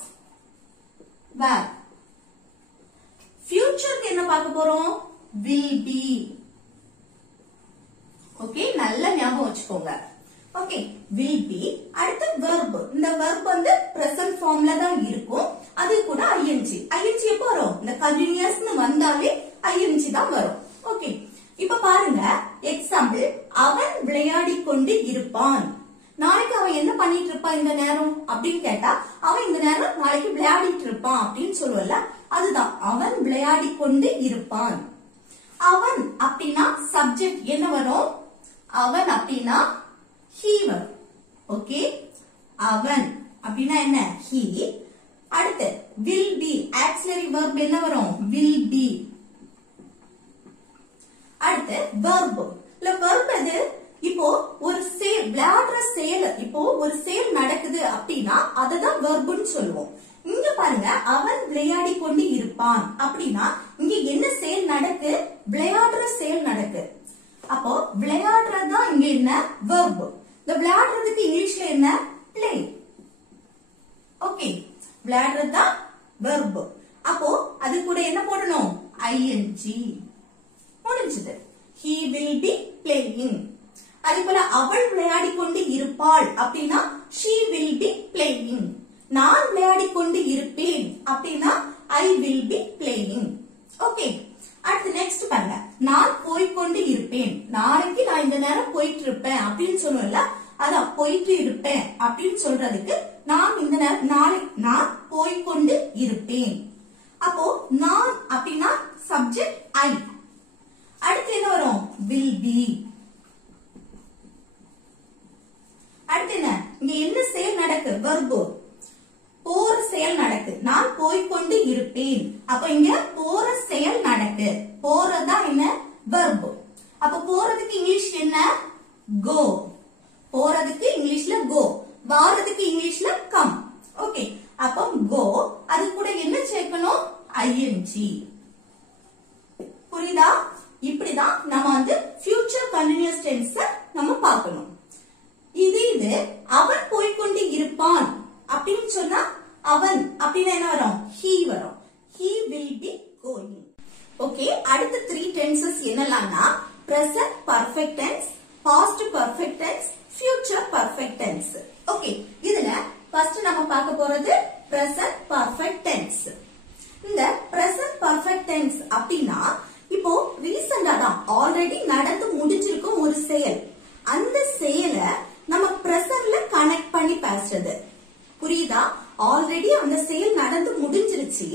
were. ஃபியூச்சருக்கு என்ன பார்க்க போறோம்? will be. ஓகே, நல்ல ஞாபகம் வச்சுக்கோங்க. Okay, will be. அடுத்து verb. இந்த verb வந்து present formல தான் இருக்கும். அது கூட ing. ing எப்போ வரும்? இந்த continuous வந்தாலே ing தான் வரும். ஓகே, இப்ப பாருங்க எக்ஸாம்பிள். அவன் விளையாடிக் கொண்டு இருப்பான். நாளைக்கு அவன் என்ன பண்ணிட்டு இருப்பான் இந்த நேரம் அப்படின்னு கேட்டா அவன் இந்த நேரம் நாளைக்கு விளையாடிட்டு இருப்பான் அப்படின்னு சொல்லுவல, அதுதான் அவன் விளையாடிக் கொண்டு இருப்பான். அவன் அப்படின்னா சப்ஜெக்ட் என்ன வரும்? அவன் அப்படின்னா he வரும். ஓகே, அவன் அப்படின்னா என்ன? he. அடுத்து will be ஆக்சிலரி verb என்ன வரும்? will be. அடுத்து verb. இல்ல verb எது? இப்போ ஒரு செயல், விளையாடுற செயல், இப்போ ஒரு செயல் நடக்குது அப்படின்னா அததான் verb-ன்னு சொல்லுவோம். இங்க பாருங்க, அவன் விளையாடிக் கொண்டு இருப்பான் அப்படின்னா இங்க என்ன செயல் நடக்கு? விளையாடுற செயல் நடக்கு. அப்போ விளையாடுறதுதான் இங்க என்ன? verb. இந்த விளையாடுறதுக்கு இங்கிலீஷ்ல என்ன? play. ஓகே, விளையாடுறது தான் verb. அப்போ அது கூட என்ன போடணும்? ing. முடிஞ்சது. He will be playing. அதே போல அவள் விளையாடி கொண்டு இருப்பாள் அப்படின்னா she will be playing. நான் விளையாடி கொண்டு இருப்பேன் அப்படின்னா I will be playing. Okay, அடுத்து நெக்ஸ்ட் பாருங்க. நான் போய்கொண்டு இருப்பேன். நாளைக்கு நான் இந்த நேரம் போயிட்டு இருப்பேன் அப்படின்னு சொல்லுவேன்ல, அதான் போயிட்டு இருப்பேன் அப்படின்னு சொல்றதுக்கு நான் இந்த நேரம் நாளை நான் போய்கொண்டு இருப்பேன். அப்போ நான் அப்படின்னா சப்ஜெக்ட் I. அடுத்து என்ன வரும்? will be. அடுத்து என்ன? இங்க என்ன செயல் நடக்கு? verb. போற செயல் நடக்கு. நான் போய்கொண்டு இருப்பேன். அப்ப இங்க போற செயல் நடக்கு. போறதா என்ன? verb. அப்ப போறதுக்கு இங்கிலீஷ் என்ன? go. போறதுக்கு இங்கிலீஷ்ல go. வாரதுக்கு இங்கிலீஷ்ல come. ஓகே, அப்ப go அது கூட என்ன சேர்க்கணும்? ing. புரியுதா? இப்படிதான் நம்ம வந்து future continuous tense நம்ம பார்க்கணும். இது அவன் போய்கொண்டு இருப்பான் அப்படின்னு சொன்னா அவன் அப்படின்னா என்ன வரும்? he வரும். he will be going. Okay, அடுத்த 3 tenses என்னலாம்னா present perfect tense, past perfect tense, future perfect tense. Okay, இதுல ஃபர்ஸ்ட் நம்ம பார்க்க போறது present perfect tense. இந்த present perfect tense அப்படின்னா இப்போ ரீசெண்டா தான் ஆல்ரெடி நடந்து முடிஞ்சிருக்கும் ஒரு செயல். அந்த செயலை நம்ம பிரசன்ட்ல கனெக்ட் பண்ணி பேசுறது. புரியுதா? ஆல்ரெடி அந்த செயல் நடந்து முடிஞ்சிருச்சு.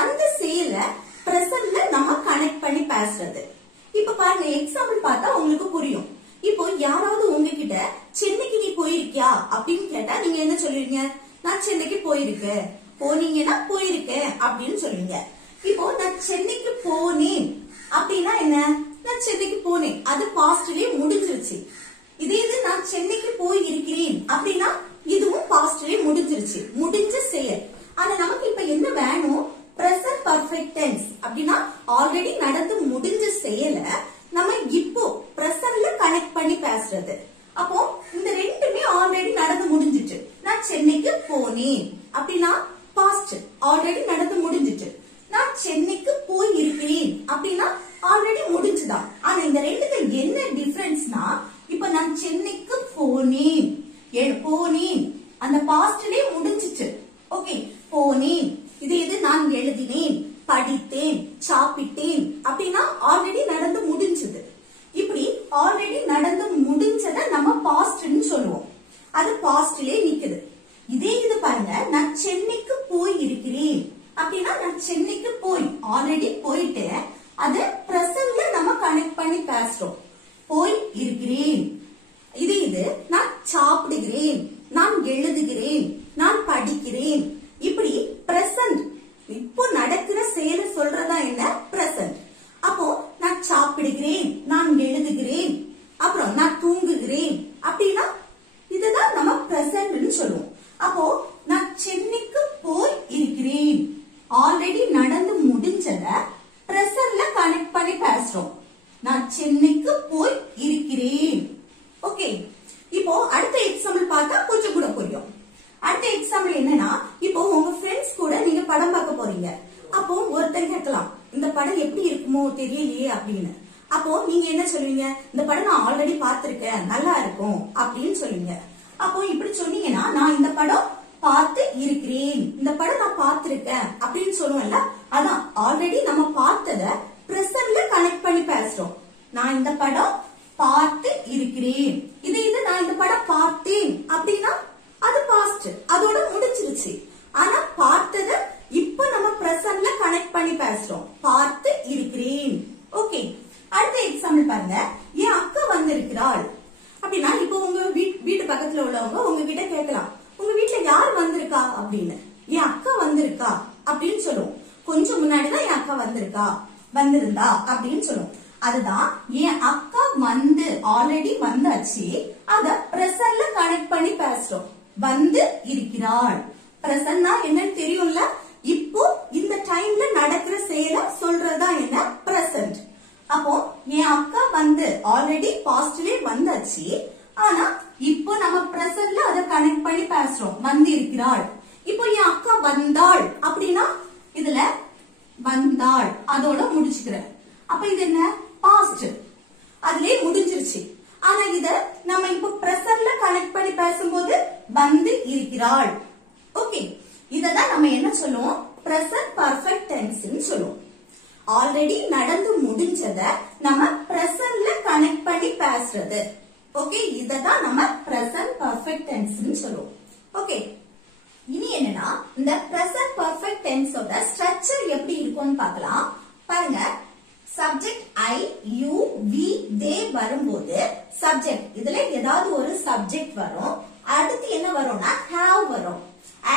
அந்த செயலை பிரசன்ட்ல நம்ம கனெக்ட் பண்ணி பேசுறது. இப்ப பாருங்க, எக்ஸாம்பிள் பார்த்தா உங்களுக்கு புரியும். இப்போ யாராவது உங்ககிட்ட சென்னைக்கு நீ போயிருக்கியா அப்படின்னு கேட்டா நீங்க என்ன சொல்லுவீங்க? நான் சென்னைக்கு போயிருக்கேன். போனீங்கன்னா போயிருக்கேன் அப்படின்னு சொல்லுவீங்க. இப்போ நான் சென்னைக்கு போனேன் அப்படின்னா என்ன? நான் சென்னைக்கு போனேன், அது பாஸ்ட்லயே முடிஞ்சிருச்சு. இதே இது நான் சென்னைக்கு போய் இருக்கிறேன் அப்படின்னா இதுவும் பாஸ்ட்லயே முடிஞ்சிருச்சு, முடிஞ்ச செயல். ஆனா நமக்கு இப்ப என்ன வேணும்? பிரசன்ட் பர்ஃபெக்ட் டென்ஸ் அப்படின்னா ஆல்ரெடி நடந்து முடிஞ்ச செயலை நம்ம இப்போ பிரசன்ட்ல கனெக்ட் பண்ணி பேசுறது. அப்போ இந்த ரெண்டுமே ஆல்ரெடி நடந்து முடிஞ்சிட்டு. நான் சென்னைக்கு போனேன் அப்படின்னா பாஸ்ட், ஆல்ரெடி நடந்து முடிஞ்சிட்டு. நான் சென்னைக்கு போய் இருக்கிறேன் அப்படின்னா ஆல்ரெடி முடிஞ்சுதான். ஆனா இந்த ரெண்டுக்கு என்ன டிஃபரன்ஸ்னா, இப்ப நான் சென்னைக்கு போனேன், போனேன் அந்த பாஸ்ட்லயே முடிஞ்சிட்டு. ஓகே, போனேன். இது நான் எழுதினேன், படித்தேன், சாப்பிட்டேன் அப்படின்னா ஆல்ரெடி நடந்து முடிஞ்சது. இப்படி ஆல்ரெடி நடந்து முடிஞ்சத நம்ம பாஸ்ட்னு சொல்லுவோம். அது பாஸ்ட்லயே நிக்குது. இதே இது பாருங்க, நான் சென்னைக்கு போய் இருக்கிறேன் அப்படின்னா நான் சென்னைக்கு போய் ஆல்ரெடி போயிட்டு அது பிரசன்ட்ல நம்ம கனெக்ட் பண்ணி பேசுறோம். போய் இருக்கிறேன். இது நான் சாப்பிடுகிறேன், நான் எழுதுகிறேன், நான் படிக்கிறேன். இப்படி பிரசன்ட் இப்போ நடக்கிற செயலை சொல்றதா என்ன? பிரசன்ட். அப்போ நான் சாப்பிடுகிறேன், நான் எழுதுகிறேன், அப்புறம் நான் தூங்குகிறேன் அப்படின்னா இதுதான் நம்ம பிரசன்ட்னு சொல்லுவோம். அப்போ நான் சென்னைக்கு போய் இருக்கிறேன், ஆல்ரெடி நடந்து முடிஞ்சத பிரசன்ட்ல கனெக்ட் பண்ணி பேசுறோம். நான் சென்னைக்கு போய் இருக்கிறேன். ஓகே, இப்போ அடுத்த எக்ஸாம்பிள் பார்த்தா கொஞ்சம் கூட புரியும். அடுத்த எக்ஸாம்பிள் என்னன்னா, இப்போ உங்க ஃப்ரெண்ட்ஸ் கூட நீங்க படம் பார்க்க போறீங்க. அப்போ ஒருத்தர் கேட்கலாம், இந்த படம் எப்படி இருக்குமோ தெரியலையே அப்படின்னு. அப்போ நீங்க என்ன சொல்லுவீங்க? இந்த படம் நான் ஆல்ரெடி பார்த்திருக்கேன், நல்லா இருக்கும் அப்படின்னு சொல்லுவீங்க. அப்போ இப்படி சொன்னீங்கன்னா நான் இந்த படம் பார்த்து இருக்கிறேன், இந்த படம் நான் பார்த்திருக்கேன் அப்படின்னு சொல்லுவேன்ல, அதான் ஆல்ரெடி நம்ம பார்த்தத பிரசன்ட்ல கனெக்ட் பண்ணி பேசுறோம். நான் இந்த படம் பார்த்து இருக்கிறேன். இது நான் இந்த படம் பார்த்தேன் அப்படின்னா அது பாஸ்ட், அதோட முடிஞ்சிருச்சு. ஆனா பார்த்தத இப்ப நம்ம பிரசன்ட்ல கனெக்ட் பண்ணி பேசுறோம். பார்த்து இருக்கிறேன். ஓகே, அடுத்த எக்ஸாம்பிள் பாருங்க. என் அக்கா வந்திருக்கிறாள் அப்படின்னா இப்போ உங்க வீட்டு பக்கத்துல உள்ளவங்க உங்ககிட்ட கேட்கலாம், உங்க வீட்டுல யார் வந்திருக்கா அப்படின்னு. என் அக்கா வந்திருக்கா அப்படின்னு சொல்லுவோம். கொஞ்சம் முன்னாடிதான் என் அக்கா வந்திருந்தா அப்படின்னு சொல்லுவோம். அதுதான் என் அக்கா வந்து ஆல்ரெடி வந்தாச்சு, அத பிரசன்ட்ல கனெக்ட் பண்ணி பேசுறோம். வந்து இருக்கிறாள். பிரசன்னா என்னன்னு தெரியும்ல, இப்போ இந்த டைம்ல நடக்கிற செயலை சொல்றதா என்ன? பிரசன்ட். அப்போ என் அக்கா வந்து ஆல்ரெடி பாஸ்ட்லயே வந்தாச்சு, ஆனா இப்போ நம்ம பிரசன்ட்ல அதை கனெக்ட் பண்ணி பேசுறோம். வந்து இருக்கிறாள். இப்போ என் அக்கா வந்தாள் அப்படின்னா இதுல வந்தாள் அதோட முடிச்சுக்கிறேன். அப்ப இது என்ன பாஸ்ட், அதுலயே முடிஞ்சிருச்சு. ஆனா இத நம்ம இப்போ பிரசன்ட்ல கனெக்ட் பண்ணி பேசும்போது வந்து இருக்கிறாள். ஓகே, இததான் நம்ம என்ன சொல்லுவோம், பிரசன்ட் பர்ஃபெக்ட் டென்ஸ்னு சொல்லுவோம். ஆல்ரெடி நடந்து முடிஞ்சத நம்ம பிரசன்ட்ல கனெக்ட் பண்ணி பேசுறது. ஓகே, இததான் நம்ம பிரசன்ட் பர்ஃபெக்ட் டென்ஸ்னு சொல்லுவோம். ஓகே, இனி என்னன்னா இந்த பிரசன்ட் பர்ஃபெக்ட் டென்ஸோட ஸ்ட்ரக்சர் எப்படி இருக்கும்னு பார்க்கலாம். பாருங்க, சப்ஜெக்ட் ஐ, யூ, வி, தே வரும்போது சப்ஜெக்ட் இதுல ஏதாவது ஒரு சப்ஜெக்ட் வரும். அடுத்து என்ன வரும்னா ஹேவ் வரும்.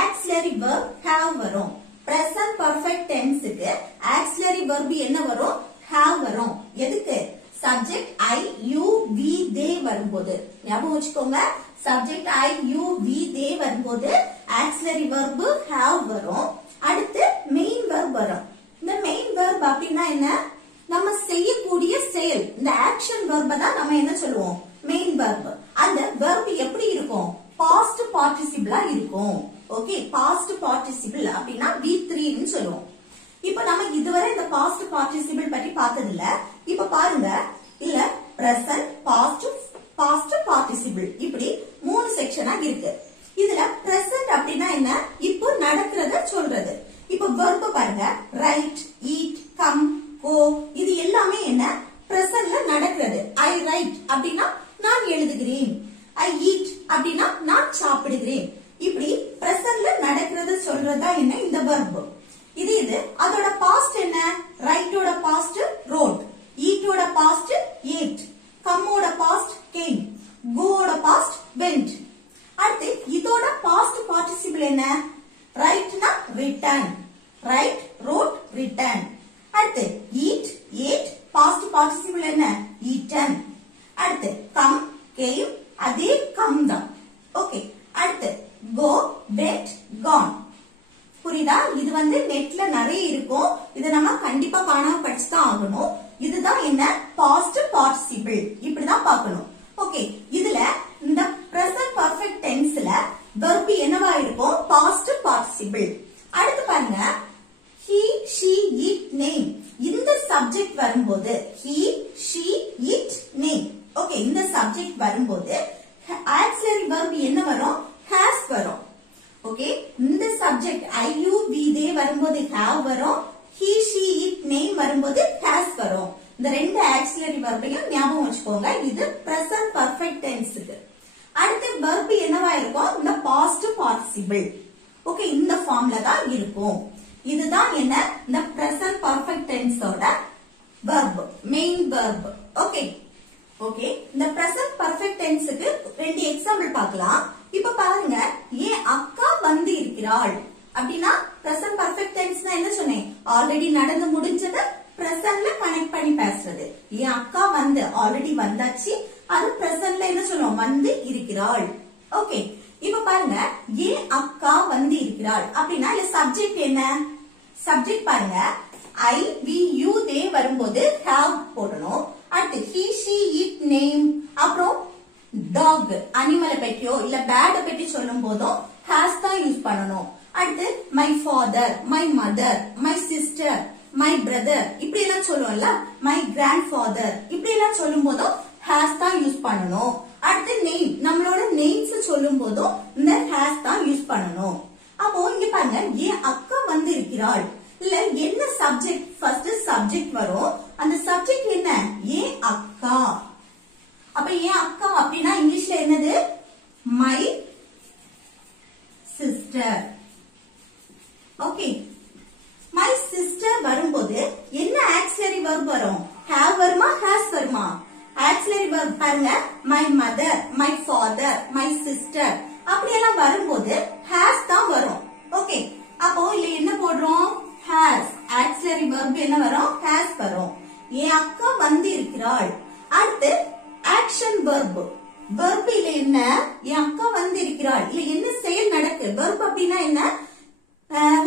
ஆக்ஸிலரி வெர்ப் ஹேவ் வரும். பிரசன்ட் பர்ஃபெக்ட் டென்ஸ்க்கு ஆக்ஸிலரி வெர்ப் என்ன வரும், ஹேவ் வரும். எதுக்கு, சப்ஜெக்ட் ஐ, யூ, வி, தே வரும்போது. ஞாபகம் வச்சுக்கோங்க, சப்ஜெக்ட் ஐ, யூ, வி, தே வரும்போது ஆக்ஸிலரி வெர்ப் ஹேவ் வரும். அடுத்து மெயின் வெர்ப் வரும். இந்த மெயின் வெர்ப் அப்படின்னா என்ன, நம்ம செய்யக்கூடிய செயல், இந்த ஆக்ஷன் வெர்பை தான் நம்ம என்ன சொல்லுவோம், மெயின் வெர்ப். அந்த வெர்ப் எப்படி இருக்கும், பாஸ்ட் பார்ட்டிசிபிளா இருக்கும். ஓகே, பாஸ்ட் பார்ட்டிசிபிள் அப்படின்னா V3 ன்னு சொல்லுவோம். இப்ப நம்ம இதுவரை இந்த பாஸ்ட் பார்ட்டிசிபிள் பத்தி பார்த்தது இல்ல. இப்ப பாருங்க, இல்ல பிரசன்ட், பாஸ்ட், பாஸ்ட் பார்ட்டிசிபிள் இப்படி 3 செக்ஷனா இருக்கு. இதுல பிரசன்ட் அப்படின்னா என்ன, இப்போ நடக்கிறத சொல்றது. இப்ப வெர்ப் பாருங்க, ரைட், ஈட், கம், கோ, இது எல்லாமே என்ன, பிரசன்ட்ல நடக்கிறது. ஐ ரைட் அப்படின்னா நான் எழுதுகிறேன். ஐ ஈட் அப்படின்னா நான் சாப்பிடுகிறேன். இப்படி பிரசன்ட்ல நடக்கிறது சொல்றதா என்ன இந்த வெர்ப். இது அதோட பாஸ்ட் என்ன, ரைட்டோட பாஸ்ட் ரோட், ஈட்டோட பாஸ்ட் ஏட், கம்மோட பாஸ்ட் கேம், கோட பாஸ்ட் வெண்ட். அடுத்து இதோட பாஸ்ட் பார்ட்டிசிபிள் என்ன, ரைட்னா ரிட்டர்ன், ரைட், ரோட், ரிட்டர்ன். அடுத்து ஈட், ஏட், பாஸ்ட் பார்ட்டிசிபிள் என்ன, ஈட்டன். அடுத்து கம், கேம், அதே கம் தான். ஓகே, அடுத்து go, went, gone. புரியுதா, இது நெட்ல நிறைய இருக்கும். இது நம்ம கண்டிப்பா காணாம படிச்சுதான் ஆகணும். இதுதான் என்ன, பாஸ்ட் பார்ட்டிசிபிள், இப்படிதான் பார்க்கணும். ஓகே, இதுல இந்த பிரசன்ட் பர்ஃபெக்ட் டென்ஸ்ல வெர்ப் என்னவா இருக்கும், பாஸ்ட் பார்ட்டிசிபிள். அடுத்து பாருங்க, he, she, it, name. இந்த சப்ஜெக்ட் வரும்போது he, she, it, name. Okay, இந்த சப்ஜெக்ட் வரும்போது ஆக்ஸிலரி வெர்ப் என்ன வரும், has வரும். ஓகே, இந்த சப்ஜெக்ட் ஐ, யூ, வி, தே வரும்போது have வரும். he, she, it, name வரும்போது has வரும். இந்த ரெண்டு ஆக்ஸிலரி வெர்பையும் ஞாபகம் வச்சுக்கோங்க. இது பிரசன்ட் பர்ஃபெக்ட் டென்ஸ்க்கு. அடுத்து வெர்ப் என்னவா இருக்கும், இந்த பாஸ்ட் பார்ட்டிசிபிள். ஓகே, இந்த ஃபார்ம்ல தான் இருக்கும். இதுதான் என்ன, இந்த பிரசன்ட் பர்ஃபெக்ட் டென்ஸோட verb, main verb. Okay, okay, இந்த பிரசன்ட் பர்ஃபெக்ட் டென்ஸ்க்கு 2 எக்ஸாம்பிள் பார்க்கலாம். இப்ப பாருங்க, என் அக்கா வந்து இருக்கிறாள் அப்படின்னா பிரசன்ட் பர்ஃபெக்ட் டென்ஸ்னா என்ன சொன்னேன், ஆல்ரெடி நடந்து முடிஞ்சத பிரசன்ட்ல கனெக்ட் பண்ணி பேசுறது. என் அக்கா வந்து ஆல்ரெடி வந்தாச்சு, அது பிரசன்ட்ல என்ன சொல்லுவோம், வந்து இருக்கிறாள். ஓகே, இப்ப பாருங்க, என் அக்கா வந்து இருக்கிறாள் அப்படின்னா இல்ல சப்ஜெக்ட் என்ன, சப்ஜெக்ட் பாருங்க ஐ, வி, யூ, தே வரும்போது have போடணும். அடுத்து he, she, it, name, அப்புறம் டாக், அனிமலை பற்றியோ இல்ல பேர்ட பற்றி சொல்லும் போதும் has தான் யூஸ் பண்ணணும். அடுத்து my father, my mother, my sister, my brother இப்படி எல்லாம் சொல்லுவோம்ல, my grandfather இப்படி எல்லாம் சொல்லும் போதும் has தான் யூஸ் பண்ணணும். அடுத்து நேம், நம்மளோட நேம்ஸ் சொல்லும் போதும் இந்த has தான் யூஸ் பண்ணணும். அப்போ இங்க பாருங்க, என் அக்கா வந்து இருக்கிறாள், இல்ல என்ன சப்ஜெக்ட், ஃபர்ஸ்ட் சப்ஜெக்ட் வரும். அந்த சப்ஜெக்ட் என்ன, என் அக்கா. அப்ப என் அக்கா அப்படின்னா இங்கிலீஷ்ல என்னது, my sister. Okay, my sister வரும்போது என்ன ஆக்ஸிலரி வெர்ப் வரும், have வருமா, has வருமா, ஆக்ஸிலரி வெர்ப் பாருங்க, my mother, my father, my sister அப்படியெல்லாம் வரும்போது has தான் வரும். ஓகே, அப்போ இல்ல என்ன போடுறோம், has, ஆக்ஸிலரி வெர்ப் என்ன வரும், has வரும். என் அக்கா வந்து இருக்கிறாள். அடுத்து ஆக்ஷன் வெர்ப், வெர்ப் இல்ல என்ன, என் அக்கா வந்து இருக்கிறாள், இல்ல என்ன செயல் நடக்கு, வெர்ப் அப்படின்னா என்ன,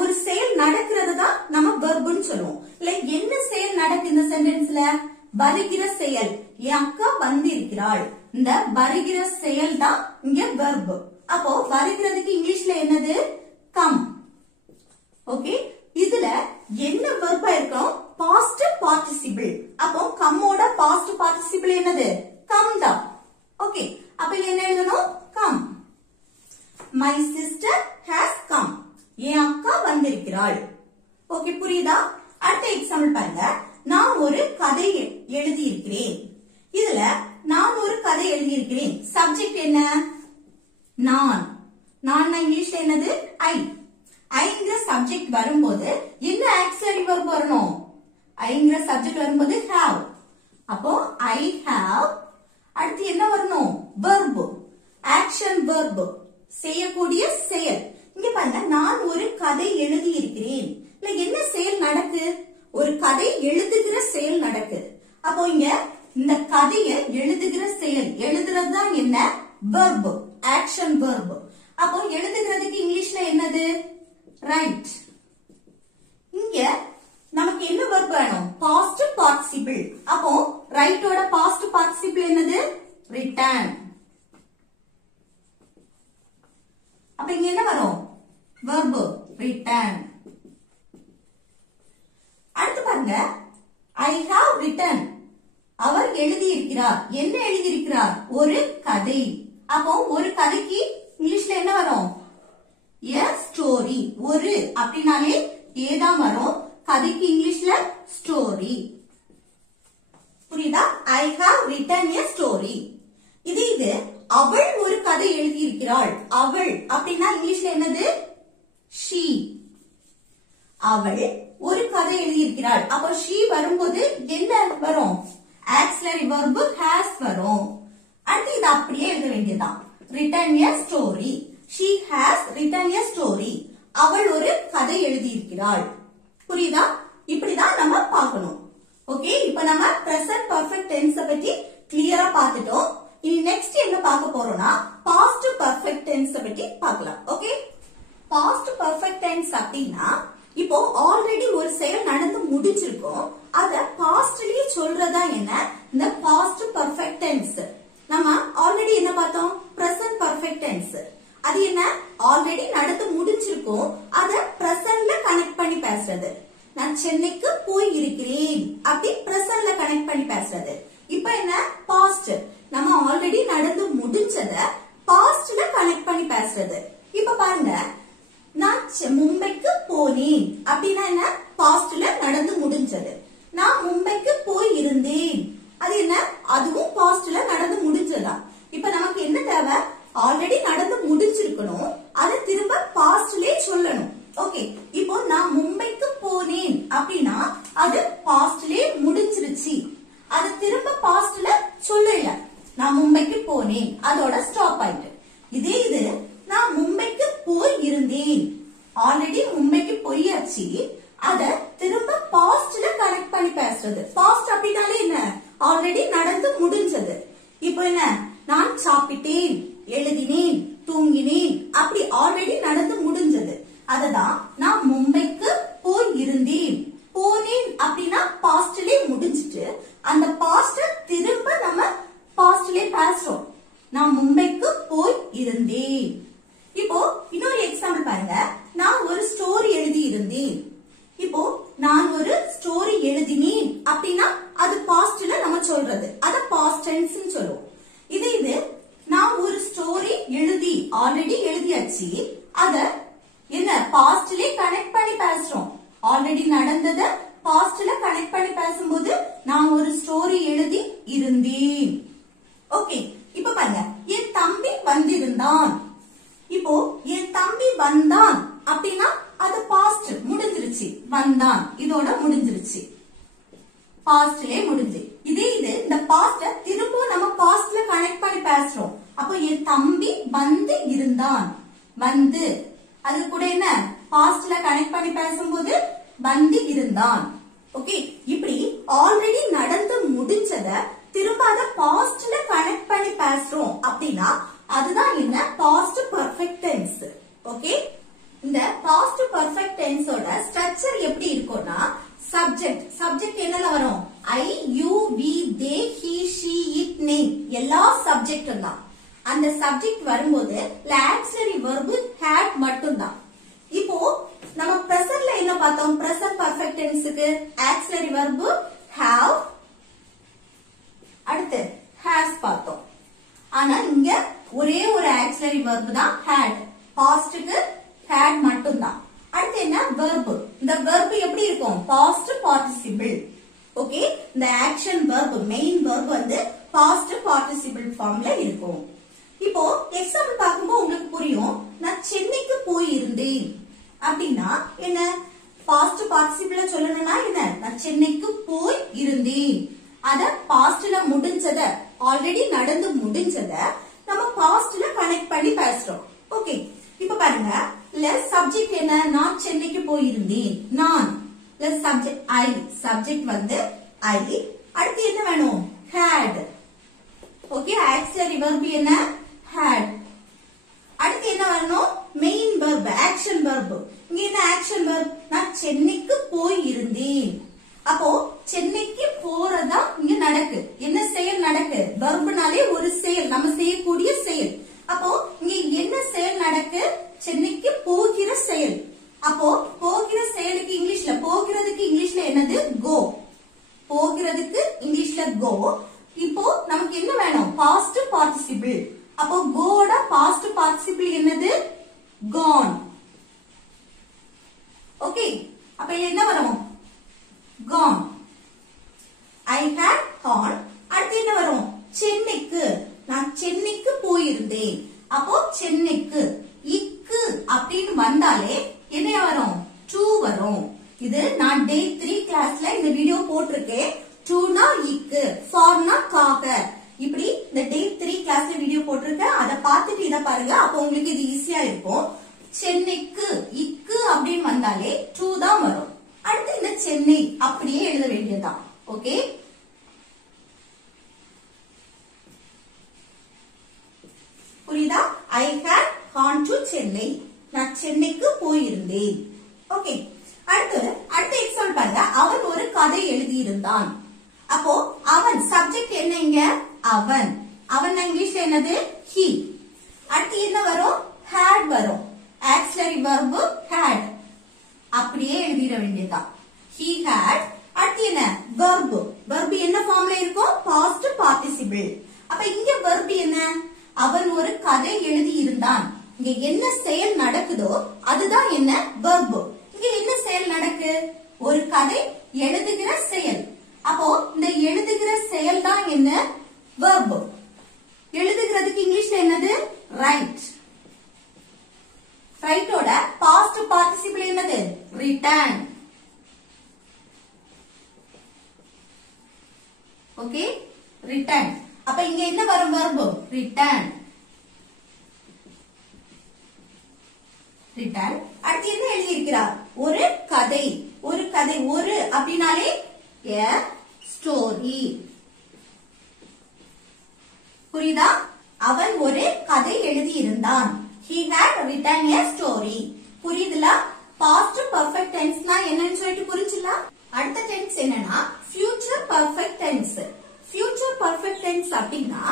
ஒரு செயல் நடக்கிறது தான் நம்ம வெர்ப்னு சொல்லுவோம். இல்ல என்ன செயல் நடக்கு இந்த சென்டென்ஸ்ல, வருகிற செயல், என் அக்கா வந்து இருக்கிறாள். இந்த வருகிற செயல் தான் இங்க verb. அப்போ வருகிறதுக்கு இங்கிலீஷ்ல என்னது? come. ஓகே, இதுல என்ன verb இருக்கும்? past participle. அப்போ come ஓட past participle என்னது? come தான். ஓகே, அப்ப என்ன எழுதணும்? come. My sister has come. என் அக்கா வந்திருக்கிறாள். ஓகே, புரியுதா? அடுத்த எக்ஸாம்பிள் பாருங்க. நான் ஒரு கதை எழுதி இருக்கிறேன். இதுல நான் ஒரு கதை எழுதி இருக்கிறேன். சப்ஜெக்ட் என்ன? நான். நான் இங்கிலீஷ்ல என்னது? I. ஐங்கிற சப்ஜெக்ட் வரும்போது என்ன ஆக்சிலரி verb வரணும்? ஐங்கிற சப்ஜெக்ட் வரும்போது have. அப்போ I have. அடுத்து என்ன வரணும்? verb. action verb. செய்யக்கூடிய செயல். இங்க பாருங்க, நான் ஒரு கதை எழுதி இருக்கிறேன். இல்ல என்ன செயல் நடக்கு? ஒரு கதை எழுதுகிற செயல் நடக்கு. அப்போ இங்க இந்த கதையை எழுதுகிற செயல், எழுதுறது தான் என்ன? verb. action verb. அப்போ எழுதுகிறதுக்கு இங்கிலீஷ்ல என்னது? write. இங்க நமக்கு என்ன verb வேணும்? past participle. அப்போ write ஓட past participle என்னது? written. அப்ப இங்க என்ன வரும்? verb written. அடுத்து பாருங்க, I have written. அவர் எழுதி இருக்கிறார். என்ன எழுதி இருக்கிறார்? ஒரு கதை. அப்போ ஒரு கதைக்கு இங்கிலீஷ்ல என்ன வரும்? a story. ஒரு அப்படினாலே ஏதான் வரும். கதைக்கு இங்கிலீஷ்ல story. புரியுதா? I have written a story. இது அவள் ஒரு கதை எழுதி இருக்கிறாள். அவள் அப்படின்னா இங்கிலீஷ்ல என்னது? she. அவள் ஒரு கதை எழுதி இருக்கிறாள். அப்ப she வரும்போது என்ன வரும்? auxiliary verb has வரும். அடுத்து இது அப்படியே எழுத வேண்டியதுதான். written a story. she has written a story. அவள் ஒரு கதை எழுதி இருக்கிறாள். புரியுதா? இப்படிதான் நம்ம பார்க்கணும். ஓகே, இப்ப நம்ம present perfect tense பத்தி கிளியரா பார்த்துட்டோம். இனி நெக்ஸ்ட் என்ன பார்க்க போறோம்னா past perfect tense பத்தி பார்க்கலாம். ஓகே, past perfect tense அப்படின்னா இப்போ ஆல்ரெடி ஒரு செயல் நடந்து முடிச்சிருக்கோம். அத பாஸ்ட்லயே சொல்றதா என்ன? இந்த past perfect tense. நம்ம ஆல்ரெடி என்ன பார்த்தோம்? present perfect tense. அது என்ன? ஆல்ரெடி நடந்து முடிச்சிருக்கோம். அத presentல கனெக்ட் பண்ணி பேசுறது. நான் சென்னைக்கு போய் இருக்கிறேன் அப்படி presentல கனெக்ட் பண்ணி பேசுறது. இப்போ என்ன? past. நம்ம ஆல்ரெடி நடந்து முடிஞ்சத பாஸ்ட்ல கனெக்ட் பண்ணி பேசுறது. இப்ப பாருங்க, நான் மும்பைக்கு போனேன் அப்படின்னா என்ன? பாஸ்ட்ல நடந்து முடிஞ்சது. நான் மும்பைக்கு போய் இருந்தேன், அது என்ன? அதுவும் பாஸ்ட்ல நடந்து முடிஞ்சதா. இப்ப நமக்கு என்ன தேவை? ஆல்ரெடி நடந்து முடிஞ்சிருக்கணும், அதை திரும்ப பாஸ்ட்லயே சொல்லணும். ஓகே, இப்போ நான் மும்பைக்கு போனேன் அப்படின்னா அது பாஸ்ட்லயே முடிஞ்சிருச்சு, அது திரும்ப பாஸ்ட்ல சொல்லல. நான் மும்பைக்கு போனேன், அதோட ஸ்டாப் ஆயிட்டு. இது நான் மும்பைக்கு போய் இருந்தேன், ஆல்ரெடி மும்பைக்கு போயாச்சு, அத திரும்ப பாஸ்ட்ல கனெக்ட் பண்ணி பேசுறது. பாஸ்ட் அப்படினாலே என்ன? ஆல்ரெடி நடந்து முடிஞ்சது. இப்போ என்ன? நான் சாப்பிட்டேன், எழுதினேன், தூங்கினேன் அப்படி ஆல்ரெடி நடந்து முடிஞ்சது. அததான் நான் மும்பைக்கு போய் இருந்தேன். போனேன் அப்படின்னா பாஸ்ட்லயே முடிஞ்சிட்டு அந்த பாஸ்ட திரும்ப நம்ம பாஸ்ட்லயே பேசுறோம். நான் மும்பைக்கு போய் இருந்தேன். இப்போ இன்னொரு எக்ஸாம்பிள் பாருங்க. நான் ஒரு ஸ்டோரி எழுதி இருந்தேன். இப்போ நான் ஒரு ஸ்டோரி எழுதினேன் அப்படின்னா அது பாஸ்ட்ல நம்ம சொல்றது, அத பாஸ்ட் டென்ஸ் சொல்லுவோம். இது நான் ஒரு ஸ்டோரி எழுதி ஆல்ரெடி எழுதியாச்சு, அத என்ன பாஸ்ட்லயே கனெக்ட் பண்ணி பேசுறோம். ஆல்ரெடி நடந்தத பாஸ்ட்ல கனெக்ட் பண்ணி பேசும்போது நான் ஒரு ஸ்டோரி எழுதி இருந்தேன். ஓகே, இப்ப பாருங்க, என் தம்பி வந்திருந்தான். இப்போ என் தம்பி வந்தான் அப்படின்னா அது பாஸ்ட் முடிஞ்சிருச்சு. வந்தான் இதோட முடிஞ்சிருச்சு, பாஸ்ட்லயே முடிஞ்சு. இது இந்த பாஸ்ட திரும்ப நம்ம பாஸ்ட்ல கனெக்ட் பண்ணி பேசுறோம். அப்போ என் தம்பி வந்து இருந்தான், வந்து அது கூட என்ன பாஸ்ட்ல கனெக்ட் பண்ணி பேசும்போது வந்து இருந்தான். ஓகே, இப்படி ஆல்ரெடி நடந்து முடிஞ்சத திரும்ப அத பாஸ்ட்ல கனெக்ட் பண்ணி பேசுறோம் அப்படின்னா அதுதான் என்ன? Past perfect tense. ஓகே, இந்த பாஸ்ட் பெர்ஃபெக்ட் டென்ஸோட ஸ்ட்ரக்சர் எப்படி இருக்கும்னா சப்ஜெக்ட் என்னல வரும்? I, you, we, they, he, she, it, name எல்லா சப்ஜெக்ட் தான். அந்த சப்ஜெக்ட் வரும்போது ஆக்சிலரி வெர்ப் had மட்டும் தான். இப்போ நம்ம பிரசன்ட்ல என்ன பார்த்தோம்? பிரசன்ட் பர்ஃபெக்ட் டென்ஸ்க்கு ஆக்சிலரி வெர்ப் have, அடுத்து has பார்த்தோம். ஆனா இங்க ஒரே ஒரு ஆக்சிலரி வெர்ப் தான் had. பாஸ்ட்க்கு had மட்டும் தான். அடுத்து என்ன? verb. இந்த verb எப்படி இருக்கும்? past participle. ஓகே, இந்த ஆக்ஷன் verb மெயின் verb வந்து past participle ஃபார்ம்ல இருக்கும். இப்போ எக்ஸாம்பிள் பார்க்கும்போது உங்களுக்கு புரியும். நான் சென்னைக்கு போய் இருந்தேன் அப்படின்னா என்ன? பாஸ்ட் பார்ட்டிசிபிள் சொல்லணும்னா என்ன? நான் சென்னைக்கு போய் இருந்தேன். அத பாஸ்ட்ல முடிஞ்சத, ஆல்ரெடி நடந்து முடிஞ்சத நம்ம பாஸ்ட்ல கனெக்ட் பண்ணி பேசுறோம். ஓகே, இப்ப பாருங்க, சப்ஜெக்ட் என்ன? நான் சென்னைக்கு போயிருந்தேன். நான் சப்ஜெக்ட் ஐ, சப்ஜெக்ட் வந்து ஐ. அடுத்து என்ன வேணும்? had. ஓகே, ஆக்சிலரி வெர்ப் என்ன? had. அடுத்து என்ன வரணும்? Main verb, action verb. இங்க என்ன ஆக்ஷன் வெர்ப்? நான் சென்னைக்கு போய் இருந்தேன். அப்போ சென்னைக்கு போறதா இங்க நடக்கு. என்ன செயல் நடக்கு? வெர்ப்னாலே ஒரு செயல், நம்ம செய்யக்கூடிய செயல். அப்போ இங்க என்ன செயல் நடக்கு? சென்னைக்கு போகிற செயல். அப்போ போகிற செயலுக்கு இங்கிலீஷ்ல, போகிறதுக்கு இங்கிலீஷ்ல என்னது? go. போகிறதுக்கு இங்கிலீஷ்ல go. இப்போ நமக்கு என்ன வேணும்? Past participle. அப்போ கோட பாஸ்ட் பார்ட்டிசிபிள் என்னது? gone. ஓகே, அப்ப என்ன வரும்? gone. I had gone. அடுத்து என்ன வரும்? சென்னைக்கு. நான் சென்னைக்கு போயிருந்தேன். அப்போ சென்னைக்கு இக்கு அப்படின்னு வந்தாலே என்ன வரும்? to வரும். இது நான் டே 3 கிளாஸ்ல இந்த வீடியோ போட்டிருக்கேன். to னா இக்கு, for னா காக. இப்படி இந்த டே 3 கிளாஸ்ல வீடியோ போட்டிருக்கேன். அதை பார்த்துட்டு இதை பாருங்க. அப்போ உங்களுக்கு இது ஈஸியா இருக்கும். சென்னைக்கு இக்கு அப்படின்னு வந்தாலே to தான் வரும். அடுத்து இந்த சென்னை அப்படியே எழுத வேண்டியதுதான். ஓகே, புரியுதா? I had gone to Chennai. நான் சென்னைக்கு போயிருந்தேன். ஓகே, அடுத்து எக்ஸாம்பிள் பாருங்க. அவன் ஒரு கதை எழுதியிருந்தான். அப்போ அவன் சப்ஜெக்ட் என்ன? இங்க அவன். அவன் இங்கிலீஷ்ல என்னது? he. அடுத்து என்ன வரும்? had வரும். Auxiliary verb had. அப்படியே எழுதிட வேண்டியதுதான். he had. அடுத்து என்ன? verb. verb என்ன ஃபார்ம்ல இருக்கும்? past participle. அப்ப இங்க verb என்ன? அவன் ஒரு கதை எழுதி இருந்தான். இங்க என்ன செயல் நடக்குதோ அதுதான் என்ன? verb. இங்க என்ன செயல் நடக்கு? ஒரு கதை எழுதுகிற செயல். அப்போ இந்த எழுதுகிற செயல் தான் என்ன? verb. எழுதுகிறதுக்கு இங்கிலீஷ்ல என்னது? write. writeோட past participle என்னது? written. Okay, written. அப்ப இங்க என்ன வரும்? verb written. written. அடுத்து என்ன எழுதி இருக்கிறார்? ஒரு கதை. ஒரு கதை, ஒரு அப்படினாலே a story. புரியுதா? அவன் ஒரு கதை எழுதி இருந்தான். he had written a story. புரியுதுல? past perfect tenseனா என்னன்னு சொல்லிட்டு புரிஞ்சுல? அடுத்த டென்ஸ் என்னன்னா future perfect tense. future perfect tense அப்படின்னா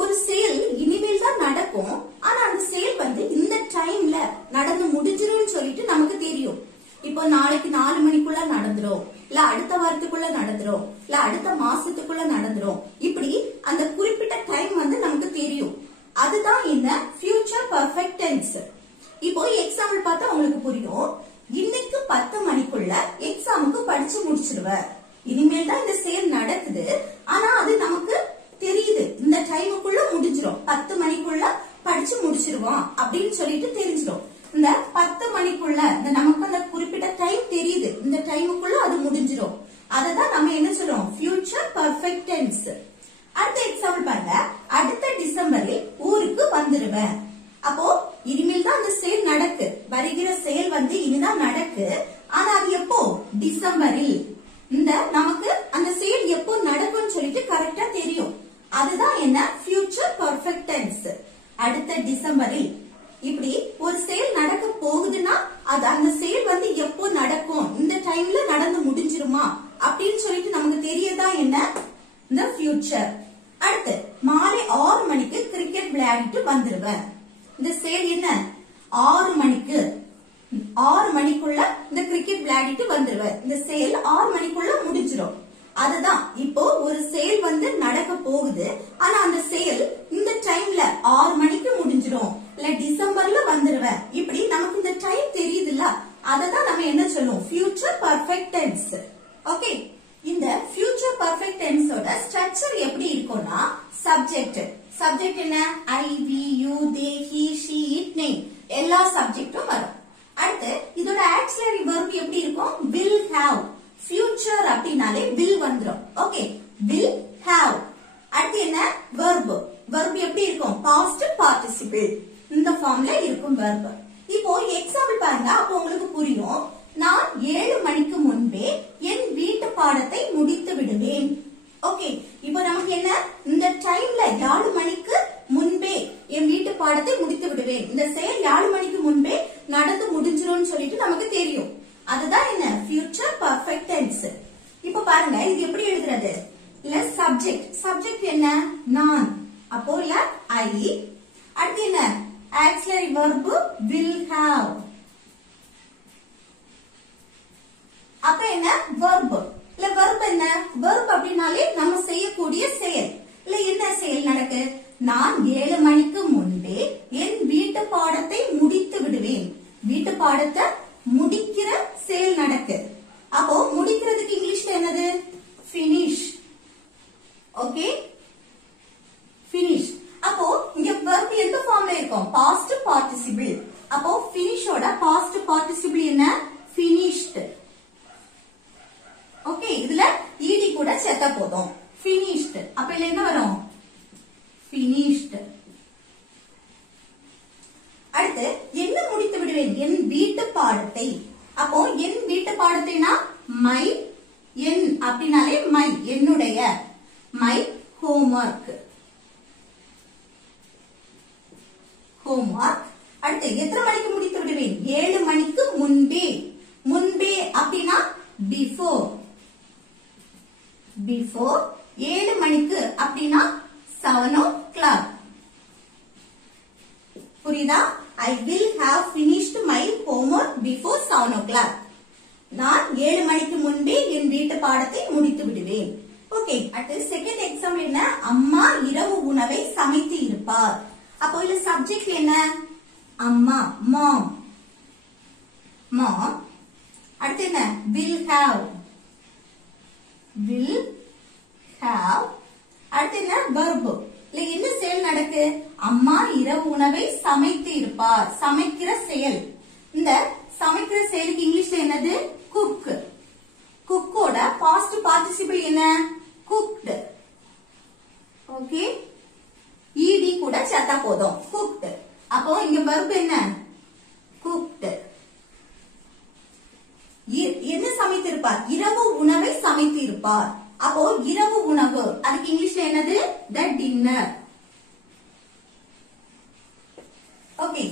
ஒரு செயல் இனிமேல் தான் நடக்கும். ஆனா அந்த செயல் வந்து இந்த டைம்ல நடந்து முடிஞ்சிரும்னு சொல்லிட்டு நமக்கு தெரியும். இப்போ நாளைக்கு 4 மணிக்குள்ள நடந்துரும், இல்ல அடுத்த வாரத்துக்குள்ள நடந்துரும், இல்ல அடுத்த மாசத்துக்குள்ள நடந்துரும். இப்படி அந்த குறிப்பிட்ட டைம் வந்து நமக்கு தெரியும். அதுதான் இந்த future perfect tense. இப்போ எக்ஸாம்பிள் பார்த்தா உங்களுக்கு புரியும். இன்னைக்கு 10 மணிக்குள்ள எக்ஸாமுக்கு படிச்சு முடிச்சிருவ. இனிமேல் தான் இந்த செயல் நடக்குது. ஆனா அது நமக்கு தெரியுது. இந்த டைமுக்குள்ள முடிஞ்சிரும். 10 மணிக்குள்ள படிச்சு முடிச்சிருவோம் அப்படின்னு சொல்லிட்டு தெரிஞ்சிடும். இந்த 10 மணிக்குள்ள நமக்கு அந்த குறிப்பிட்ட டைம் தெரியுது. இந்த டைமுக்குள்ள அது முடிஞ்சிரும். அததான் நம்ம என்ன சொல்றோம்? future perfect tense. அடுத்த எக்ஸாம்பிள் பாருங்க. அடுத்த டிசம்பரில் ஊருக்கு வந்துருவேன். அப்போ இனிமேல் தான் அந்த செயல் நடக்கு. வருகிற செயல் வந்து இனிதான் நடக்கு. ஆனா அது எப்போ? டிசம்பரில். இந்த நமக்கு அந்த செயல் எப்போ நடக்கும்னு சொல்லிட்டு கரெக்டா தெரியும். அதுதான் என்ன? future perfect tense. அடுத்த டிசம்பரில். இப்படி ஒரு செயல் நடக்க போகுதுன்னா அது அந்த செயல் வந்து எப்போ நடக்கும், இந்த டைம்ல நடந்து முடிஞ்சிருமா அப்படின்னு சொல்லிட்டு நமக்கு தெரியதா என்ன? இந்த future. அடுத்து மாலை 6 மணிக்கு கிரிக்கெட் விளையாடிட்டு வந்துருவேன். இந்த செயல் என்ன? 6 மணிக்கு 6 மணிக்குள்ள இந்த கிரிக்கெட் விளையாடிட்டு வந்துருவேன். இந்த செயல் 6 மணிக்குள்ள முடிஞ்சிடும். அதுதான் இப்போ ஒரு செயல் வந்து நடக்க போகுது. ஆனா அந்த செயல் இந்த டைம்ல 6 மணிக்கு முடிஞ்சிடும், இல்ல டிசம்பர்ல வந்துருவேன். இப்படி நமக்கு இந்த டைம் தெரியுதுல்ல, அததான் நம்ம என்ன சொல்லுவோம்? Future perfect tense. ஓகே, இந்த ஃபியூச்சர் பர்ஃபெக்ட் டென்ஸோட ஸ்ட்ரக்சர் எப்படி இருக்கும்னா, சப்ஜெக்ட் என்ன? I, we, you, they, he, she, it, name எல்லா சப்ஜெக்டும் வரும். அடுத்து இதோட ஆக்சிலரி வெர்ப் எப்படி இருக்கும்? will have. ஃபியூச்சர் அப்படினாலே will வந்துரும். Okay, will have. அடுத்து என்ன? வெர்ப் எப்படி இருக்கும்? Past participle. இந்த ஃபார்ம்ல இருக்கும் வெர்ப். இப்போ எக்ஸாம்பிள் பாருங்க, அப்போ உங்களுக்கு புரியும். நான் 7 மணிக்கு முன்பே என் வீட்டு பாடத்தை முடித்து விடுவேன். ஓகே, இப்போ நமக்கு என்ன? இந்த டைம்ல 7 மணிக்கு முன்பே என் வீட்டு பாடத்தை முடித்து விடுவேன். இந்த செயல் 7 மணிக்கு முன்பே நடந்து முடிஞ்சிரும் சொல்லிட்டு நமக்கு தெரியும். அதுதான் என்ன? Future perfect tense. இப்ப பாருங்க, இது எப்படி எழுதுறது? இல்ல சப்ஜெக்ட் என்ன? நான். அப்போ இல்ல ஐ. அடுத்து என்ன? Auxiliary verb will have. அப்ப என்ன? வெர்ப். இல்ல வெர்ப் என்ன? வெர்ப் அப்படினாலே நம்ம செய்யக்கூடிய செயல். இல்ல என்ன செயல் நடக்கு? நான் 7 மணிக்கு முன்பே என் வீட்டு பாடத்தை முடித்து விடுவேன். வீட்டு பாடத்தை முடிக்கிற செயல் நடக்கு. அப்போ முடிக்கிறதுக்கு இங்கிலீஷ்ல என்னது? finish. Okay, finish. அப்போ இங்க verb எந்த ஃபார்ம்ல இருக்கும்? Past participle. அப்போ finishோட பாஸ்ட் பார்ட்டிசிபிள் என்ன? finished. ஓகே, இதுல ed கூட சேர்த்தா போதும். finished. அப்ப இதுல என்ன வரும்? finished. அடுத்து என்ன முடித்து விடுவேன்? என் வீட்டு பாடத்தை. அப்போ என் வீட்டு பாடத்தைனா மை, என் அப்படினாலே மை, என்னுடைய, மை homework. அடுத்து எத்தனை மணிக்கு முடித்து விடுவேன்? 7 மணிக்கு முன்பே. முன்பே அப்படினா before. 7 மணிக்கு அப்படினா 7 o'clock. புரியுதா? I will have finished my homework before 7 o'clock. நான் 7 மணிக்கு முன்பே என் வீட்டு பாடத்தை முடித்து விடுவேன். ஓகே, அடுத்து செகண்ட் எக்ஸாம்பிள் என்ன? அம்மா இரவு உணவை சமைத்து இருப்பார். அப்போ இல்ல சப்ஜெக்ட் என்ன? அம்மா, mom. அடுத்து என்ன? will have. அடுத்து என்ன? verb. இல்ல என்ன செயல் நடக்கு? அம்மா இரவு உணவை சமைத்து இருப்பார். சமைக்கிற செயல். இந்த சமைக்கிற செயலுக்கு இங்கிலீஷ்ல என்னது? cook. குக்கோட பாஸ்ட் பார்ட்டிசிபிள் என்ன? cooked. ஓகே, ed கூட சேர்த்தா போதும். cooked. அப்போ இங்க verb என்ன? cooked. என்ன சமைத்து இருப்பார்? இரவு உணவை சமைத்து இருப்பார். அப்போ இரவு உணவு அதுக்கு இங்கிலீஷ்ல என்னது? the dinner. Okay,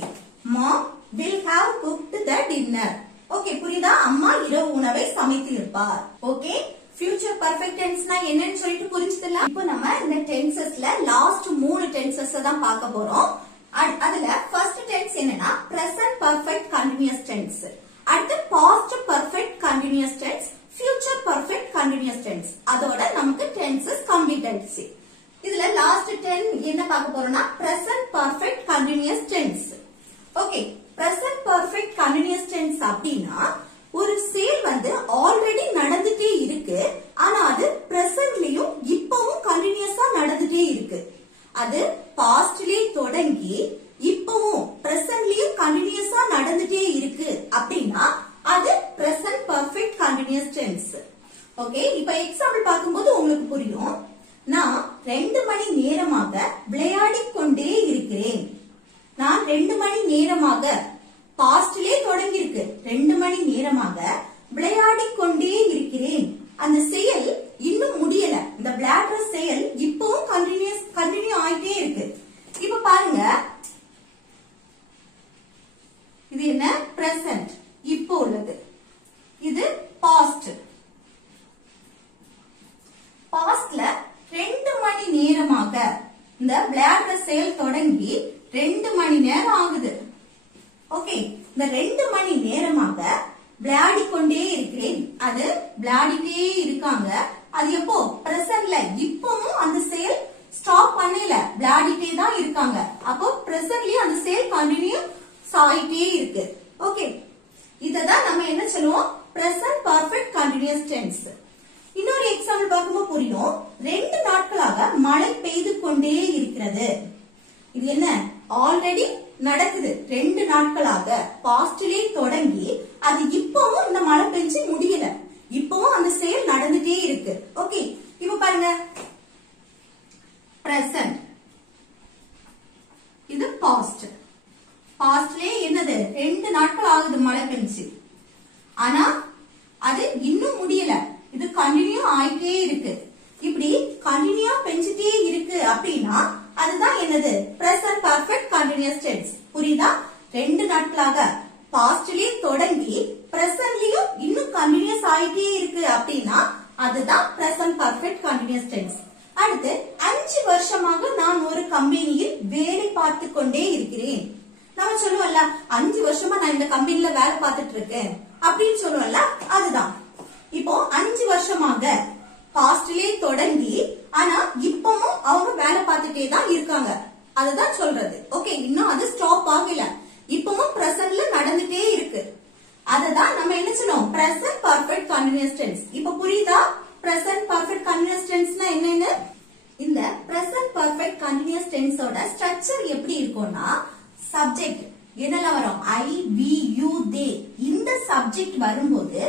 mom will have cooked the dinner. Okay, புரியுதா? அம்மா இரவு உணவை சமைத்து இருப்பார். ஓகே, ஃபியூச்சர் பர்ஃபெக்ட் டென்ஸ்னா என்னன்னு சொல்லிட்டு புரிஞ்சுதல்ல? இப்போ நம்ம இந்த டென்சஸ்ல லாஸ்ட் 3 டென்சஸ் தான் பார்க்க போறோம். அதுல ஃபர்ஸ்ட் டென்ஸ் என்னன்னா present perfect continuous tense. அடுத்து past perfect continuous tense, future perfect continuous tense. அதோட நமக்கு tenses complete ஆயிடுச்சு. இதுல லாஸ்ட் 10 என்ன பார்க்க போறோம்னா present perfect continuous tense. Okay, present perfect continuous tense அப்படினா ஒரு செயல் வந்து ஆல்ரெடி நடந்துட்டே இருக்கு, ஆனா அது பிரசன்ட்லயும் இப்பவும் கண்டினியூஸா நடந்துட்டே இருக்கு. அது பாஸ்ட்லயே தொடங்கி இப்பவும் பிரசன்ட்லயும் கண்டினியூஸா நடந்துட்டே இருக்கு அப்படின்னா அது present perfect continuous tense. Okay, இப்ப எக்ஸாம்பிள் பார்க்கும்போது உங்களுக்கு புரியும். நான் 2 மணி நேரமாக விளையாடிக் கொண்டே இருக்கிறேன். நான் 2 மணி நேரமாக பாஸ்ட்லயே தொடங்கி இருக்கு. 2 மணி நேரமாக விளையாடிக் கொண்டே இருக்கிறேன். அந்த செயல் இன்னும் முடியல. இந்த விளையாடுற செயல் இப்பவும் கண்டினியூ ஆயிட்டே இருக்கு. இப்ப பாருங்க, இது என்ன? பிரசன்ட், இப்போ உள்ளது. இது பாஸ்ட். பாஸ்ட்ல 2 மணி நேரமாக இந்த விளையாடுற செயல் தொடங்கி 2 மணி நேரம் ஆகுது. ஓகே, இந்த 2 மணி நேரமாக விளையாடி கொண்டே இருக்கிறேன். அது விளையாடிட்டே இருக்காங்க. அது எப்போ பிரசன்ட்ல, இப்பவும் அந்த செயல் ஸ்டாப் பண்ணல, விளையாடிட்டே தான் இருக்காங்க. அப்போ பிரசன்ட்லயே அந்த செயல் கண்டினியூ ஆயிட்டே இருக்கு. ஓகே, இததான் நம்ம என்ன சொல்லுவோம், பிரசன்ட் பர்ஃபெக்ட் கண்டினியூஸ் டென்ஸ். இன்னொரு எக்ஸாம்பிள் பார்க்கும்போது புரியும். 2 நாட்களாக மழை பெய்து கொண்டே இருக்கிறது. இது என்ன, ஆல்ரெடி நடக்குது. 2 நாட்களாக பாஸ்ட்லயே தொடங்கி அது இப்பவும் இந்த மழை பெஞ்சு முடியல, இப்பவும் அந்த செயல் நடந்துட்டே இருக்கு. ஓகே, இப்ப பாருங்க, பிரசன்ட் இது பாஸ்ட். பாஸ்ட்லயே என்னது, 2 நாட்கள் ஆகுது மழை பெஞ்சு, ஆனா அது இன்னும் முடியல, இது கண்டினியூ ஆயிட்டே இருக்கு. இப்படி கண்டினியூ பெஞ்சிட்டே இருக்கு அப்படின்னா அதுதான் என்னது, பிரசன்ட் பர்ஃபெக்ட் கண்டினியூஸ் டென்ஸ். புரியுதா? 2 நாட்களாக பாஸ்ட்லயே தொடங்கி பிரசன்ட்லயும் இன்னும் கண்டினியூஸ் ஆயிட்டே இருக்கு அப்படின்னா அதுதான் பிரசன்ட் பர்ஃபெக்ட் கண்டினியூஸ் டென்ஸ். அடுத்து 5 வருஷமாக நான் ஒரு கம்பெனியில் வேலை பார்த்து கொண்டே இருக்கிறேன். நம்ம சொல்லுவோம்ல, 5 வருஷமா நான் இந்த கம்பெனில வேலை பார்த்துட்டு இருக்கேன் அப்படின்னு சொல்லுவோம்ல, அதுதான். இப்போ 5 வருஷமாக பாஸ்ட்லயே தொடங்கி ஆனா இப்பவும் அவங்க வேலை பார்த்துட்டே தான் இருக்காங்க, அதுதான் சொல்றது. ஓகே, இன்னும் அது ஸ்டாப் ஆகல, இப்பவும் பிரசன்ட்ல நடந்துட்டே இருக்கு. அததான் நம்ம என்ன சொன்னோம், பிரசன்ட் பர்ஃபெக்ட் கண்டினியூஸ் டென்ஸ். இப்ப புரியுதா பிரசன்ட் பர்ஃபெக்ட் கண்டினியூஸ் டென்ஸ்னா என்னன்னு? இந்த பிரசன்ட் பர்ஃபெக்ட் கண்டினியூஸ் டென்ஸோட ஸ்ட்ரக்சர் எப்படி இருக்கும்னா, சப்ஜெக்ட் என்னெல்லாம் வரும், ஐ, வி, யூ, தே. இந்த சப்ஜெக்ட் வரும்போது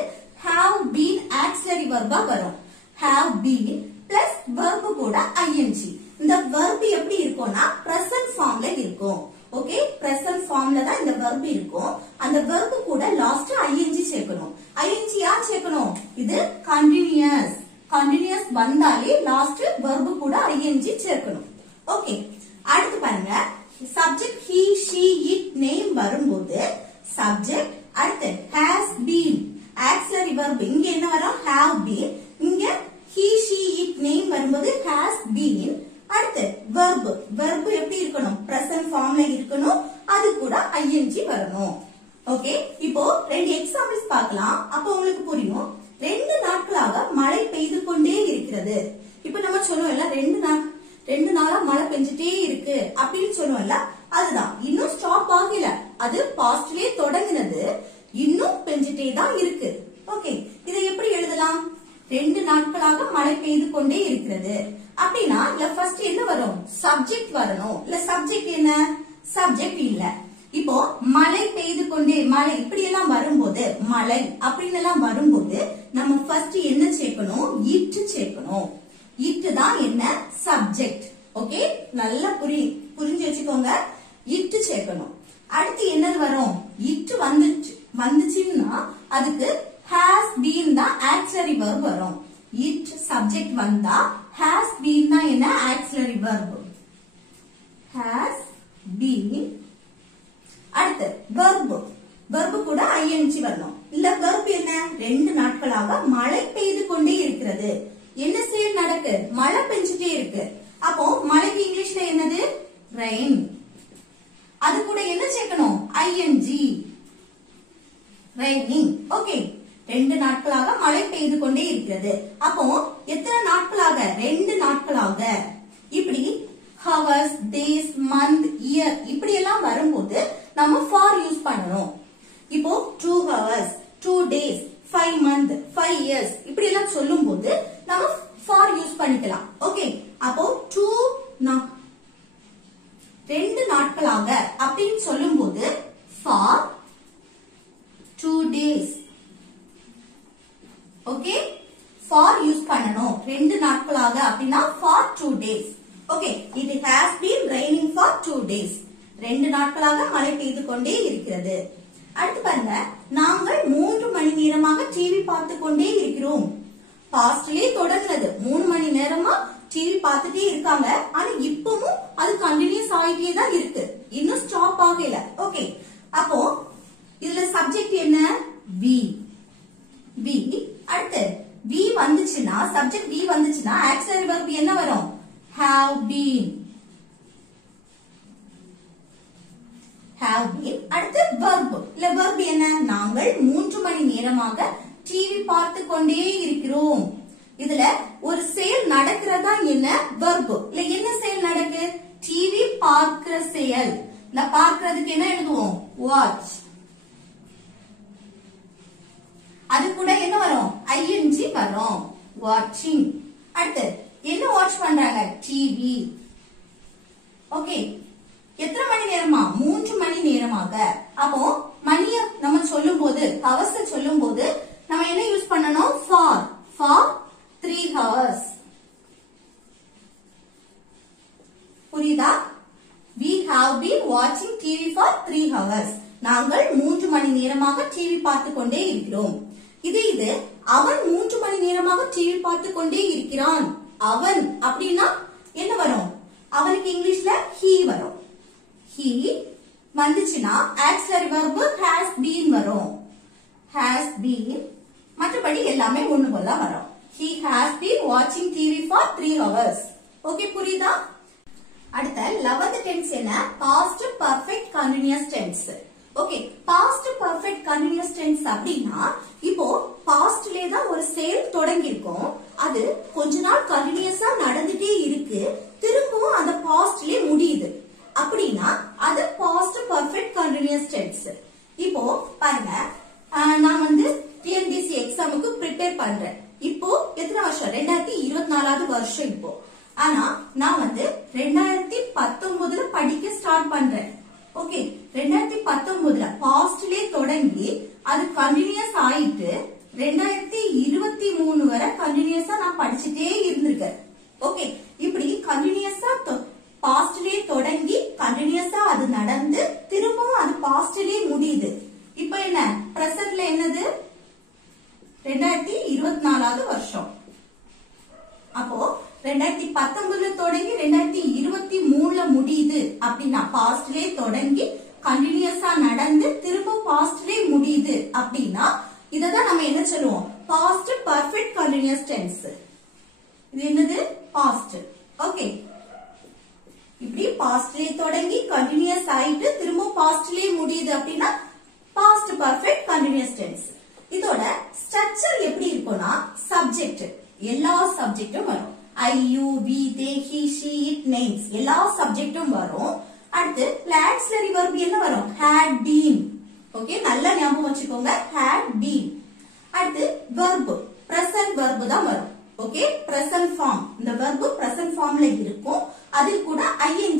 have been ஆக்சிலரி வெர்பா வரும். have been பிளஸ் verb கூட ing. இந்த verb எப்படி இருக்கும்னா பிரசன்ட் ஃபார்ம்ல இருக்கும். ஓகே, பிரசன்ட் ஃபார்ம்ல தான் இந்த verb இருக்கும். அந்த verb கூட லாஸ்ட் ing சேர்க்கணும். ing யார் சேர்க்கணும், இது கண்டினியூஸ். கண்டினியூஸ் வந்தாலே லாஸ்ட் verb கூட ing சேர்க்கணும். ஓகே, அடுத்து பாருங்க, subject he, she, it, name வரும்போது சப்ஜெக்ட், அடுத்து has been ஆக்சிலரி verb. இங்க என்ன வரும், have been. இங்க he, she, it, name வரும்போது has been. அடுத்து verb. verb எப்படி இருக்கணும், பிரசன்ட் ஃபார்ம்ல இருக்கணும், அது கூட ing வரணும். ஓகே, இப்போ 2 எக்ஸாம்பிள்ஸ் பார்க்கலாம், அப்போ உங்களுக்கு புரியும். 2 நாட்களாக மழை பெய்து கொண்டே இருக்கிறது. இப்போ நம்ம சொல்லுவோம்ல, 2 நாளா மழை பெஞ்சிட்டே இருக்கு அப்படின்னு சொல்லுவோம்ல, அதுதான். இன்னும் ஸ்டாப் ஆகல, அது பாஸ்ட்லயே தொடங்கினது, இன்னும் பெஞ்சிட்டே தான் இருக்கு. ஓகே, இதை எப்படி எழுதலாம், 2 நாட்களாக மழை பெய்து கொண்டே இருக்கிறது அப்படின்னா இல்ல ஃபர்ஸ்ட் என்ன வரும், சப்ஜெக்ட் வரணும். இல்ல சப்ஜெக்ட் என்ன, சப்ஜெக்ட் இல்ல. இப்போ மழை பெய்து கொண்டே, மழை இப்படி எல்லாம் வரும்போது, மழை அப்படின்னு எல்லாம் வரும்போது நம்ம ஃபர்ஸ்ட் என்ன சேர்க்கணும், இட் சேர்க்கணும். இட் தான் என்ன, சப்ஜெக்ட். ஓகே, நல்லா புரிஞ்சு வச்சுக்கோங்க, இட் சேர்க்கணும். அடுத்து என்னது வரும், இட் வந்துச்சுன்னா அதுக்கு has been தான் ஆக்சிலரி verb வரும். it சப்ஜெக்ட் வந்தா has been தான் என்ன, ஆக்சிலரி verb. has been. அடுத்து verb கூட ing வரணும். இல்ல verb என்ன, 2 நாட்களாக மழை பெய்து கொண்டே இருக்கிறது. என்ன செயல் நடக்கு, மழை பெஞ்சிட்டே இருக்கு. அப்போ மழைக்கு இங்கிலீஷ்ல என்னது, rain. அது கூட என்ன சேர்க்கணும், ing, raining. ஓகே, 2 நாட்களாக மழை பெய்து கொண்டே இருக்கிறது. அப்போ எத்தனை நாட்களாக, 2 நாட்களாக. இப்படி hours, days, month, year இப்படி எல்லாம் வரும்போது நம்ம for யூஸ் பண்ணணும். இப்போ 2 hours, 2 days, 5 month, 5 years இப்படி எல்லாம் சொல்லும்போது நம்ம for யூஸ் பண்ணிக்கலாம். ஓகே, அப்போ 2 நாட்களாக அப்படின்னு சொல்லும்போது for 2 days. Okay, for use பண்ணணும். 2 நாட்களாக அப்படின்னா for 2 days. Okay, it has been raining for 2 days. 2 நாட்களாக மழை பெய்து கொண்டே இருக்கிறது. அடுத்து பாருங்க, நாங்கள் 3 மணி நேரமாக டிவி பார்த்து கொண்டே இருக்கிறோம். பாஸ்ட்லயே தொடங்குறது, 3 மணி நேரமா டிவி பார்த்துட்டே இருக்காங்க, ஆனா இப்பவும் அது கண்டினியூஸ் ஆகிட்டே தான் இருக்கு, இன்னும் ஸ்டாப் ஆகல. ஓகே, அப்போ இதுல சப்ஜெக்ட் என்ன, we. அடுத்து we வந்துச்சுன்னா, சப்ஜெக்ட் we வந்துச்சுன்னா ஆக்சிலரி verb என்ன வரும், have been. have been. அடுத்து verb. இல்ல verb என்ன? நாங்கள் 3 மணி நேரமாக டிவி பார்த்து கொண்டே இருக்கிறோம். இதுல ஒரு செயல் நடக்கிறதா என்ன? verb. இல்ல என்ன செயல் நடக்கு? டிவி பார்க்கிற செயல். இல்ல பார்க்கிறதுக்கு என்ன எழுதுவோம்? watch. அது கூட என்ன வரும்? ing வரும். watching. அடுத்து என்ன வாட்ச் பண்றாங்க? டிவி. ஓகே, எத்தனை மணி நேரமா? 3 மணி நேரமாக. அப்போ மணிய நம்ம சொல்லும் போது, ஹவர்ஸ் சொல்லும் போது நம்ம என்ன யூஸ் பண்ணணும்? for 3 hours. புரியுதா? we have been watching TV for 3 hours. நாங்கள் 3 மணி நேரமாக டிவி பார்த்து கொண்டே இருக்கிறோம். இது அவன் 3 மணி நேரமாக டிவி பார்த்து கொண்டே இருக்கிறான். அவன் அப்படின்னா என்ன வரும்? அவனுக்கு இங்கிலீஷ்ல he வரும். he வந்துச்சுன்னா auxiliary verb has been வரும். has been. மற்றபடி எல்லாமே ஒண்ணு போல வரும். he has been watching TV for 3 hours. Okay, புரியுதா? அடுத்த 11th tense என்ன? past perfect continuous tense. Okay, past perfect continuous tense அப்படின்னா இப்போ பாஸ்ட்லே தான் ஒரு செயல் தொடங்கி இருக்கும். அது கொஞ்ச நாள் கண்டினியூஸா நடந்துட்டே இருக்கு. திரும்பவும் அந்த பாஸ்ட்லயே முடியுது. அப்படின்னா அது past perfect continuous tense. இப்போ பாருங்க, நான் வந்து டிஎன்பிஎஸ்சி எக்ஸாமுக்கு ப்ரிப்பேர் பண்றேன். இப்போ எத்தனை வருஷம்? 2024வது வருஷம் இப்போ. ஆனா நான் வந்து 2019ல படிக்க ஸ்டார்ட் பண்றேன். ஓகே, 2019ல பாஸ்ட்லயே தொடங்கி அது கண்டினியூஸ் ஆயிட்டு 2023 வரை கண்டினியூஸா நான் படிச்சுட்டே இருந்திருக்கேன். ஓகே, இப்படி கண்டினியூஸா பாஸ்ட்லயே தொடங்கி கண்டினியூஸா அது நடந்து திரும்பவும் அது பாஸ்ட்லயே முடியுது. இப்ப என்ன? பிரசன்ட்ல என்னது? 2024வது வருஷம். அப்போ 2019ல தொடங்கி 2023ல முடியுது அப்படின்னா பாஸ்ட்லயே தொடங்கி கண்டினியூஸா நடந்து திரும்ப பாஸ்ட்லயே முடியுது அப்படின்னா இததான் நம்ம என்ன சொல்லுவோம்? Past perfect continuous tense. இது என்னது? பாஸ்ட். ஓகே, இப்படி பாஸ்ட்லயே தொடங்கி கண்டினியூஸ் ஆயிட்டு திரும்ப பாஸ்ட்லயே முடியுது அப்படின்னா பாஸ்ட் பர்ஃபெக்ட் கண்டினியூஸ் டென்ஸ். இதோட ஸ்ட்ரக்சர் எப்படி இருக்கும்னா, சப்ஜெக்ட் எல்லா சப்ஜெக்டும் வரும். I, you, we, they, he, she, it, names எல்லா சப்ஜெக்டும் வரும். அடுத்து auxiliary verb என்ன வரும்? had been. ஓகே, நல்லா ஞாபகம் வச்சுக்கோங்க, had been. அடுத்து verb present verb தான் வரும். Okay, present form. இந்த verb present formல இருக்கும். அதில் கூட ing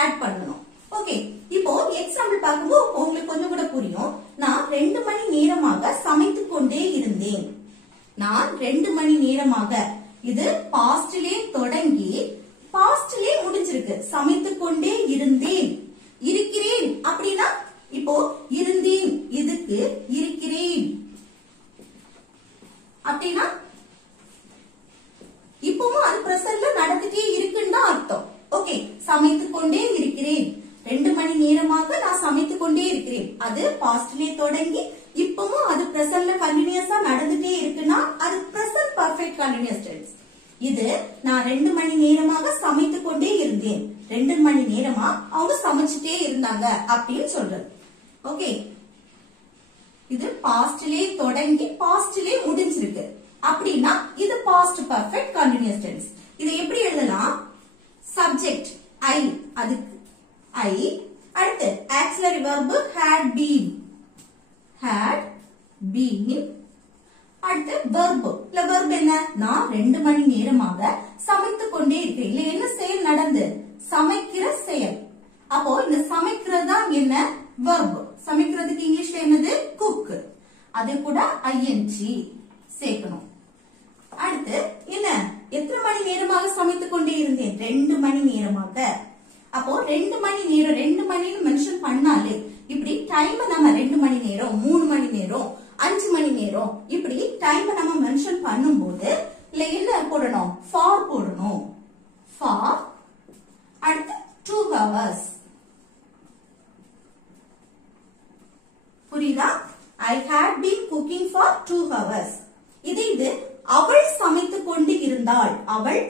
ஆட் பண்ணணும். ஓகே, இப்போ எக்ஸாம்பிள் பார்க்கும்போது உங்களுக்கு கொஞ்சம் கூட புரியும். நான் 2 மணி நேரமாக சமைத்துக் கொண்டே இருந்தேன். நான் 2 மணி நேரமாக, இது பாஸ்ட்லயே தொடங்கி பாஸ்ட்லயே முடிஞ்சிருக்கு. சமைத்துக் கொண்டே இருந்தேன். இருக்கிறேன் அப்படின்னா இப்போ இருந்தேன், இதுக்கு இருக்கிறேன் அப்படின்னா இப்பவும் அது பிரசன்ட்ல நடந்துட்டே இருக்குன்னு அர்த்தம். ஓகே, சமைத்துக் கொண்டே இருக்கிறேன். 2 மணி நேரமாக நான் சமைத்துக் கொண்டே இருக்கிறேன். அது பாஸ்ட்லயே தொடங்கி இப்பவும் அது பிரசன்ட்ல கண்டினியூஸா நடந்துட்டே இருக்குன்னா அது பிரசன்ட் பர்ஃபெக்ட் கண்டினியூஸ் டென்ஸ். இது நான் 2 மணி நேரமாக சமைத்துக் கொண்டே இருந்தேன். 2 மணி நேரமா அவங்க சமைச்சுட்டே இருந்தாங்க அப்படின்னு சொல்றது. ஓகே, இது பாஸ்ட்லயே தொடங்கி பாஸ்ட்லயே முடிஞ்சிருக்கு அப்படின்னா இது பாஸ்ட் பர்ஃபெக்ட் கண்டினியூஸ் டென்ஸ். இது எப்படி எழுதலாம்? சப்ஜெக்ட் I, அதுக்கு I. அடுத்து auxiliary verb had been. had been. அடுத்து verb. இல்ல verb என்ன? நான் 2 மணி நேரமாக சமைத்துக் கொண்டே இருக்கிறேன். இல்ல என்ன செயல் நடந்து? சமைக்கிற செயல். அப்போ இந்த சமைக்கிறது தான் என்ன? verb. சமைக்கிறதுக்கு இங்கிலீஷ்ல என்னது? cook. அது கூட ing சேர்க்கணும். அடுத்து என்ன? எத்தனை மணி நேரமாக சமைத்துக் கொண்டே இருந்தேன்? 2 மணி நேரமாக. அப்போ 2 மணி நேரம், 2 மணின்னு மென்ஷன் பண்ணாலே இப்படி டைம் நம்ம 2 மணி நேரம், 3 மணி நேரம், 5 மணி நேரம் இப்படி டைம் நம்ம மென்ஷன் பண்ணும்போது இல்ல என்ன போடணும்? for போடணும். for. அடுத்து 2 hours. புரியுதா? I had been cooking for 2 hours. இது அவள் சமைத்துக் கொண்டு இருந்தாள். அவள்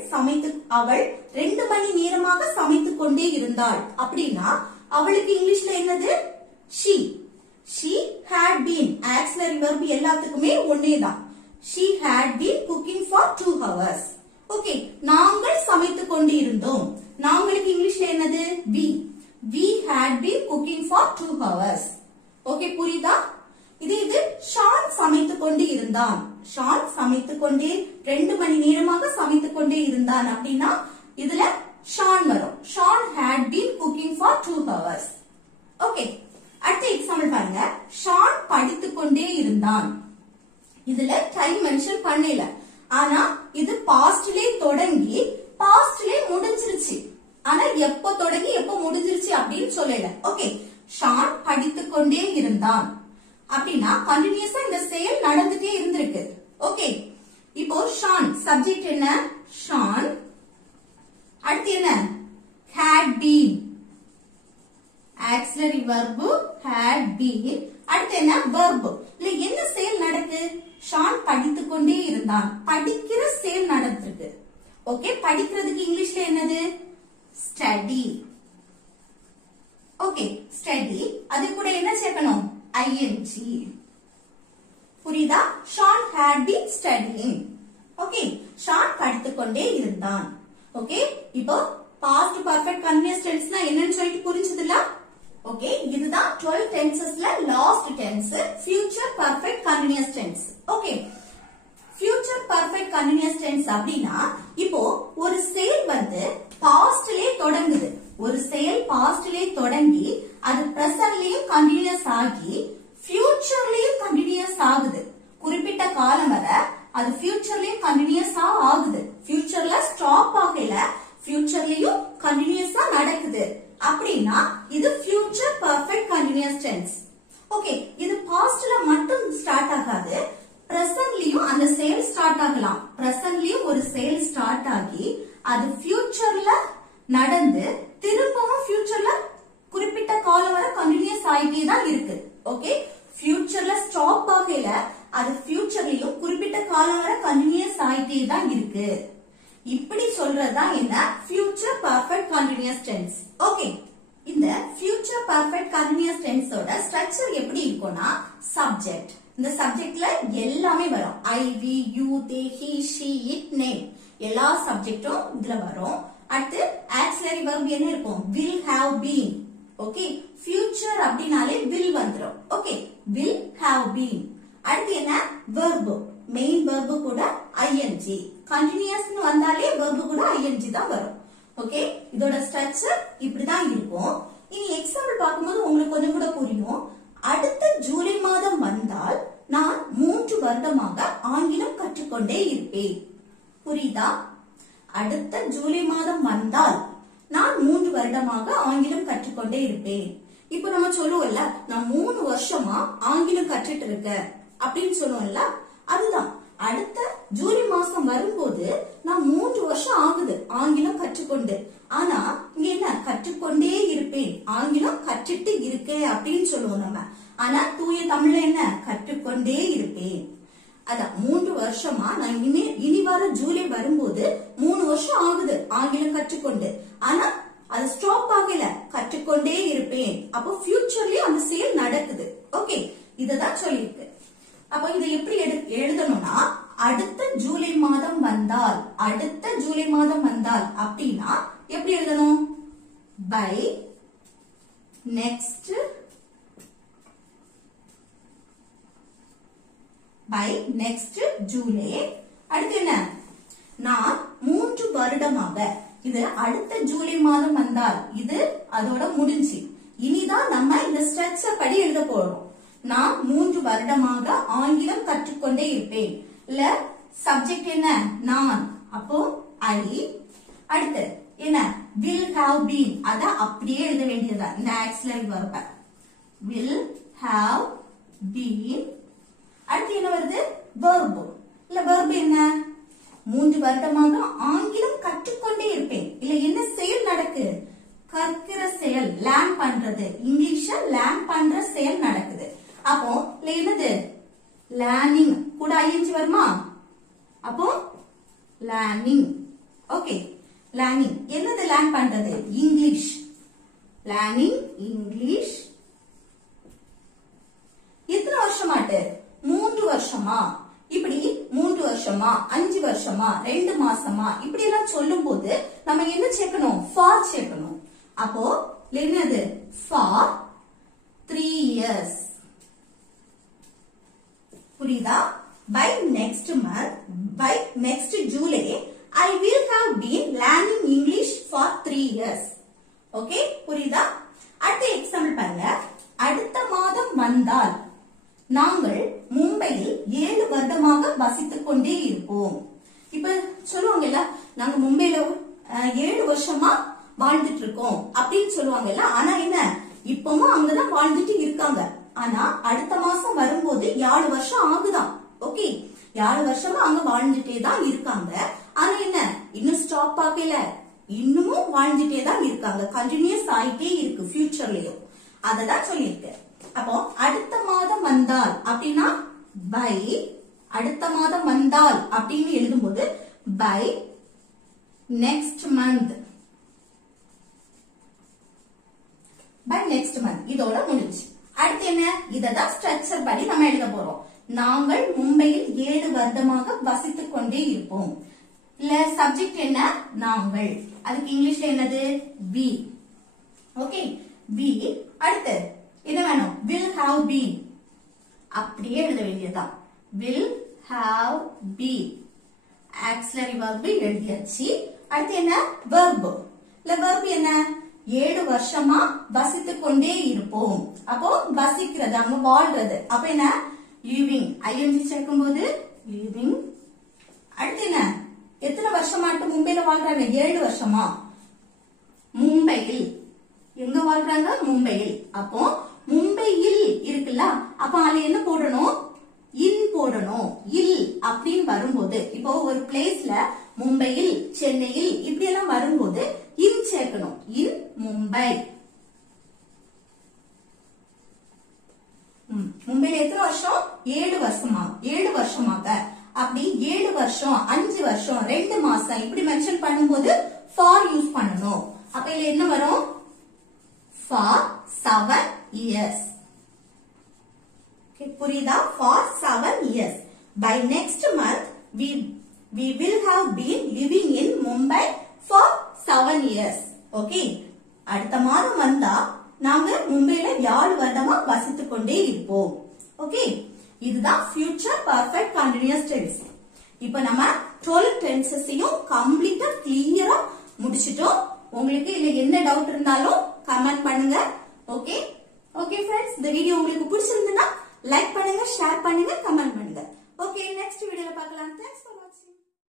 2 மணி நேரமாக சமைத்துக் கொண்டே இருந்தாள் அப்படின்னா அவளுக்கு இங்கிலீஷ்ல என்னது she. She had been auxiliary verb எல்லாத்துக்குமே ஒண்ணேதான். She had been cooking for 2 hours. Okay, நாங்கள் சமைத்துக் கொண்டு இருந்தோம். நாங்களுக்கு இங்கிலீஷ்ல என்னது we had been cooking for 2 hours. Okay, புரியுதா? இது ஷான் சமைத்துக் கொண்டு இருந்தான். ஷான் சமைத்துக் கொண்டே 2 மணி நேரமாக சமைத்துக் கொண்டே இருந்தான் அப்படின்னா இதுல ஷான் வரும். Shaan had been cooking for 2 hours. Okay, அடுத்த எக்ஸாம்பிள் பாருங்க. ஷான் படித்துக் கொண்டே இருந்தான். இதுல டைம் மென்ஷன் பண்ணல, ஆனா இது பாஸ்ட்லயே தொடங்கி பாஸ்ட்லயே முடிஞ்சிருச்சு. ஆனா எப்ப தொடங்கி எப்ப முடிஞ்சிருச்சு அப்படின்னு சொல்லல. ஓகே, ஷான் படித்துக் கொண்டே இருந்தான் அப்படின்னா கண்டினியூஸா இந்த செயல் நடந்துட்டே இருந்திருக்கு. ஓகே, இப்போ ஷான் சப்ஜெக்ட் என்ன? ஷான். அடுத்து என்ன? had been. Auxiliary verb had been. அடுத்து என்ன? verb. இல்ல என்ன செயல் நடக்கு? ஷான் படித்துக் கொண்டே இருந்தான். படிக்கிற செயல் நடந்திருக்கு. ஓகே, படிக்கிறதுக்கு இங்கிலீஷ்ல என்னது? ஸ்டடி. Okay, study. அது கூட என்ன சேர்க்கணும்? ing. புரியுதா? Shaan had been studying. Okay, Shaan படித்துக் கொண்டே இருந்தான். ஓகே, இப்போ பாஸ்ட் பர்ஃபெக்ட் கண்டினியூஸ் டென்ஸ்னா என்னன்னு சொல்லிட்டு புரிஞ்சதுல? ஓகே, இதுதான் 12 டென்சஸ்ல last tense, future perfect continuous tense. Okay, future perfect continuous tense அப்படின்னா இப்போ ஒரு செயல் வந்து பாஸ்ட்லயே தொடங்குது. ஒரு செயல் பாஸ்ட்லயே தொடங்கி அது பிரசன்ட்லயும் கண்டினியூஸ் ஆகி ஃபியூச்சர்லயும் கண்டினியூஸ் ஆகுது. குறிப்பிட்ட காலம் வரை அது ஃபியூச்சர்லயும் கண்டினியூஸா ஆகுது. ஃபியூச்சர்ல ஸ்டாப் ஆகல, ஃபியூச்சர்லயும் கண்டினியூஸா நடக்குது அப்படின்னா இது future perfect continuous tense. Okay, இது பாஸ்ட்ல மட்டும் ஸ்டார்ட் ஆகாது, பிரசன்ட்லயும் அந்த செயல் ஸ்டார்ட் ஆகலாம். பிரசன்ட்லயும் ஒரு செயல் ஸ்டார்ட் ஆகி அது ஃபியூச்சர்ல நடந்து திரும்பவும் ஃபியூச்சர்ல குறிப்பிட்ட காலம் வரை கண்டினியூஸ் ஆகிட்டே தான் இருக்கு. ஓகே, ஃபியூச்சர்ல ஸ்டாப் ஆகல, அது ஃபியூச்சர்லயும் குறிப்பிட்ட காலம் வரை கண்டினியூஸ் ஆகிட்டே தான் இருக்கு. இப்படி சொல்றதுதான் என்ன? Future perfect continuous tense. Okay, இந்த ஃபியூச்சர் பர்ஃபெக்ட் கண்டினியூஸ் டென்ஸோட ஸ்ட்ரக்சர் எப்படி இருக்கும்னா சப்ஜெக்ட். இந்த சப்ஜெக்ட்ல எல்லாமே வரும். I, we, you, they, he, she, it, name எல்லா சப்ஜெக்டும் இதுல வரும். அடுத்து ஆக்சிலரி verb என்ன இருக்கும்? will have been. Okay, future அப்படினாலே will வந்துரும். Okay, will have been. அடுத்து என்ன? verb. மெயின் verb கூட ing. கண்டினியூஸ் வந்தாலே verb கூட ing தான் வரும். ஓகே, இதோட ஸ்ட்ரக்சர் இப்படிதான் இருக்கும். இனி எக்ஸாம்பிள் பார்க்கும்போது உங்களுக்கு கொஞ்சம் கூட புரியும். அடுத்த ஜூலை மாதம் வந்தால் நான் 3 வருடமாக ஆங்கிலம் கற்றுக்கொண்டே இருப்பேன். புரியுதா? அடுத்த ஜூலை மாதம் வந்தால் நான் 3 வருடமாக ஆங்கிலம் கற்றுக்கொண்டே இருப்பேன். இப்போ நம்ம சொல்லுவோம்ல, நான் 3 வருஷமா ஆங்கிலம் கற்றுட்டு இருக்கேன் அப்படின்னு சொல்லுவோம்ல, அதுதான் அடுத்த ஜூலை மாசம் வரும்போது நான் 3 வருஷம் ஆகுது ஆங்கிலம் கற்றுக்கொண்டு. ஆனா இங்க என்ன? கற்றுக்கொண்டே இருப்பேன், ஆங்கிலம் கற்றுட்டு இருக்கேன் அப்படின்னு சொல்லுவோம் நம்ம. ஆனா தூய தமிழ்ல என்ன? கற்றுக்கொண்டே இருப்பேன். அதான் 3 வருஷமா நான் இனி வர ஜூலை வரும்போது 3 வருஷம் ஆகுது ஆங்கிலம் கற்றுக்கொண்டு. ஆனா அது ஸ்டாப் ஆகல, கற்றுக்கொண்டே இருப்பேன். அப்போ ஃபியூச்சர்லயும் அந்த செயல் நடக்குது. ஓகே, இததான் சொல்லியிருக்கு. அப்போ இதை எப்படி எழுதணும்னா அடுத்த ஜூலை மாதம் வந்தால், அடுத்த ஜூலை மாதம் வந்தால் அப்படின்னா எப்படி எழுதணும்? By next, by next July. அடுத்து என்ன? நான் 3 வருடமாக. இது அடுத்த ஜூலை மாதம் வந்தால் இது அதோட முடிஞ்சு. இனிதான் நம்ம இந்த ஸ்ட்ரக்சர் படி எழுத போறோம். நான் 3 வருடமாக ஆங்கிலம் கற்றுக்கொண்டே இருப்பேன். இல்ல சப்ஜெக்ட் என்ன? நான். அப்போ ஐ. அடுத்து என்ன? will have been. அத அப்படியே எழுத வேண்டியதா இந்த auxiliary verb. will have been. அடுத்து என்ன வருது? verb. இல்ல verb என்ன? 3 வருடமாக ஆங்கிலம் கற்றுக்கொண்டே இருப்பேன். இல்ல என்ன செயல் நடக்கு? கற்கிற செயல், லேர்ன் பண்றது. இங்கிலீஷ லேர்ன் பண்ற செயல் நடக்குது. அப்போ என்னது? லேர்னிங் கூட ing வருமா? அப்போ லேர்னிங். ஓகே, லேர்னிங் என்னது? லேர்ன் பண்றது இங்கிலீஷ். லேர்னிங் வருஷமா, இப்படி 3 வருஷமா, 5 வருஷமா, 2 மாசமா, இப்படி எல்லாம் சொல்லும் போது நம்ம என்ன சேர்க்கணும்? ஃபார் சேர்க்கணும். அப்போ என்னது? For 3 years. புரியுதா? By next month, by next July, I will have been learning English for 3 years. Okay? புரியுதா? அடுத்த எக்ஸாம்பிள் பாருங்க. அடுத்த மாதம் வந்தால் நாங்கள் மும்பையில் 7 வருடமாக வசித்துக் கொண்டே இருப்போம். இப்ப சொல்லுவாங்கல்ல, நாங்க மும்பையில 7 வருஷமா வாழ்ந்துட்டு இருக்கோம் அப்படின்னு சொல்லுவாங்கல்ல. ஆனா என்ன, இப்பவும் அங்கதான் வாழ்ந்துட்டு இருக்காங்க. ஆனா அடுத்த மாசம் வரும்போது 7 வருஷம் ஆகுதான். ஓகே, 7 வருஷமா அங்க வாழ்ந்துட்டே தான் இருக்காங்க. ஆனா என்ன, இன்னும் ஸ்டாப் ஆகல, இன்னமும் வாழ்ந்துட்டே தான் இருக்காங்க. கண்டினியூஸ் ஆயிட்டே இருக்கு ஃபியூச்சர்லயும். அததான் சொல்லியிருக்கு. அப்போ அடுத்த மாதம் வந்தால் அப்படின்னா பை, அடுத்த மாதம் வந்தால் அப்படின்னு எழுதும்போது by next month, by next month இதோட முடிஞ்சு. அடுத்து என்ன, இததான் ஸ்ட்ரக்சர் படி நம்ம எழுத போறோம். நாங்கள் மும்பையில் 7 வருடமாக வசித்துக் கொண்டே இருப்போம். இல்ல சப்ஜெக்ட் என்ன, நாங்கள். அதுக்கு இங்கிலீஷ்ல என்னது? we. Okay, we. அடுத்து என்ன வேணும்? will have been. அப்படியே எழுத வேண்டியதுதான். will have been. Auxiliary verb எழுதியாச்சு. அடுத்து என்ன? verb. இல்ல verb என்ன? 7 வருஷமா வசித்துக் கொண்டே இருப்போம். அப்போ வசிக்கிறது, அங்க வாழ்றது. அப்ப என்ன? living. ing சேர்க்கும் போது living. அடுத்து என்ன? எத்தனை வருஷமாட்டு மும்பையில வாழ்றாங்க? 7 வருஷமா. மும்பையில் எங்க வாழ்றாங்க? மும்பையில். அப்போ மும்பையில் இருக்குல்ல, அப்ப அதுல என்ன போடணும்? இன் போடணும். இல் அப்படின்னு வரும்போது, இப்போ ஒரு பிளேஸ்ல மும்பையில், சென்னையில் இப்படி எல்லாம் வரும்போது இன் சேர்க்கணும். இன் மும்பை. மும்பையில எத்தனை வருஷம்? 7 வருஷமா. 7 வருஷமாக. அப்படி 7 வருஷம், 5 வருஷம், 2 மாசம் இப்படி மென்ஷன் பண்ணும்போது ஃபார் யூஸ் பண்ணணும். அப்ப இதுல என்ன வரும்? For 7 years. புரியுதா? For 7 years. By next month we will have been living in Mumbai for 7 years. Okay. அடுத்த மாதம் வந்தா நாங்க மும்பையில 7 வருடமா வசித்துக் கொண்டே இருப்போம். ஓகே, இதுதான் future perfect continuous tense. இப்போ நம்ம 12 tenses-ஐயும் கம்ப்ளீட்டா கிளியரா முடிச்சிட்டோம். உங்களுக்கு இதுல என்ன டவுட் இருந்தாலும் கமெண்ட் பண்ணுங்க. ஓகே ஓகே ஃப்ரெண்ட்ஸ், இந்த வீடியோ உங்களுக்கு பிடிச்சிருந்தா லைக் பண்ணுங்க, ஷேர் பண்ணுங்க, கமெண்ட் பண்ணுங்க. ஓகே, நெக்ஸ்ட் வீடியோல பார்க்கலாம். Thanks for watching.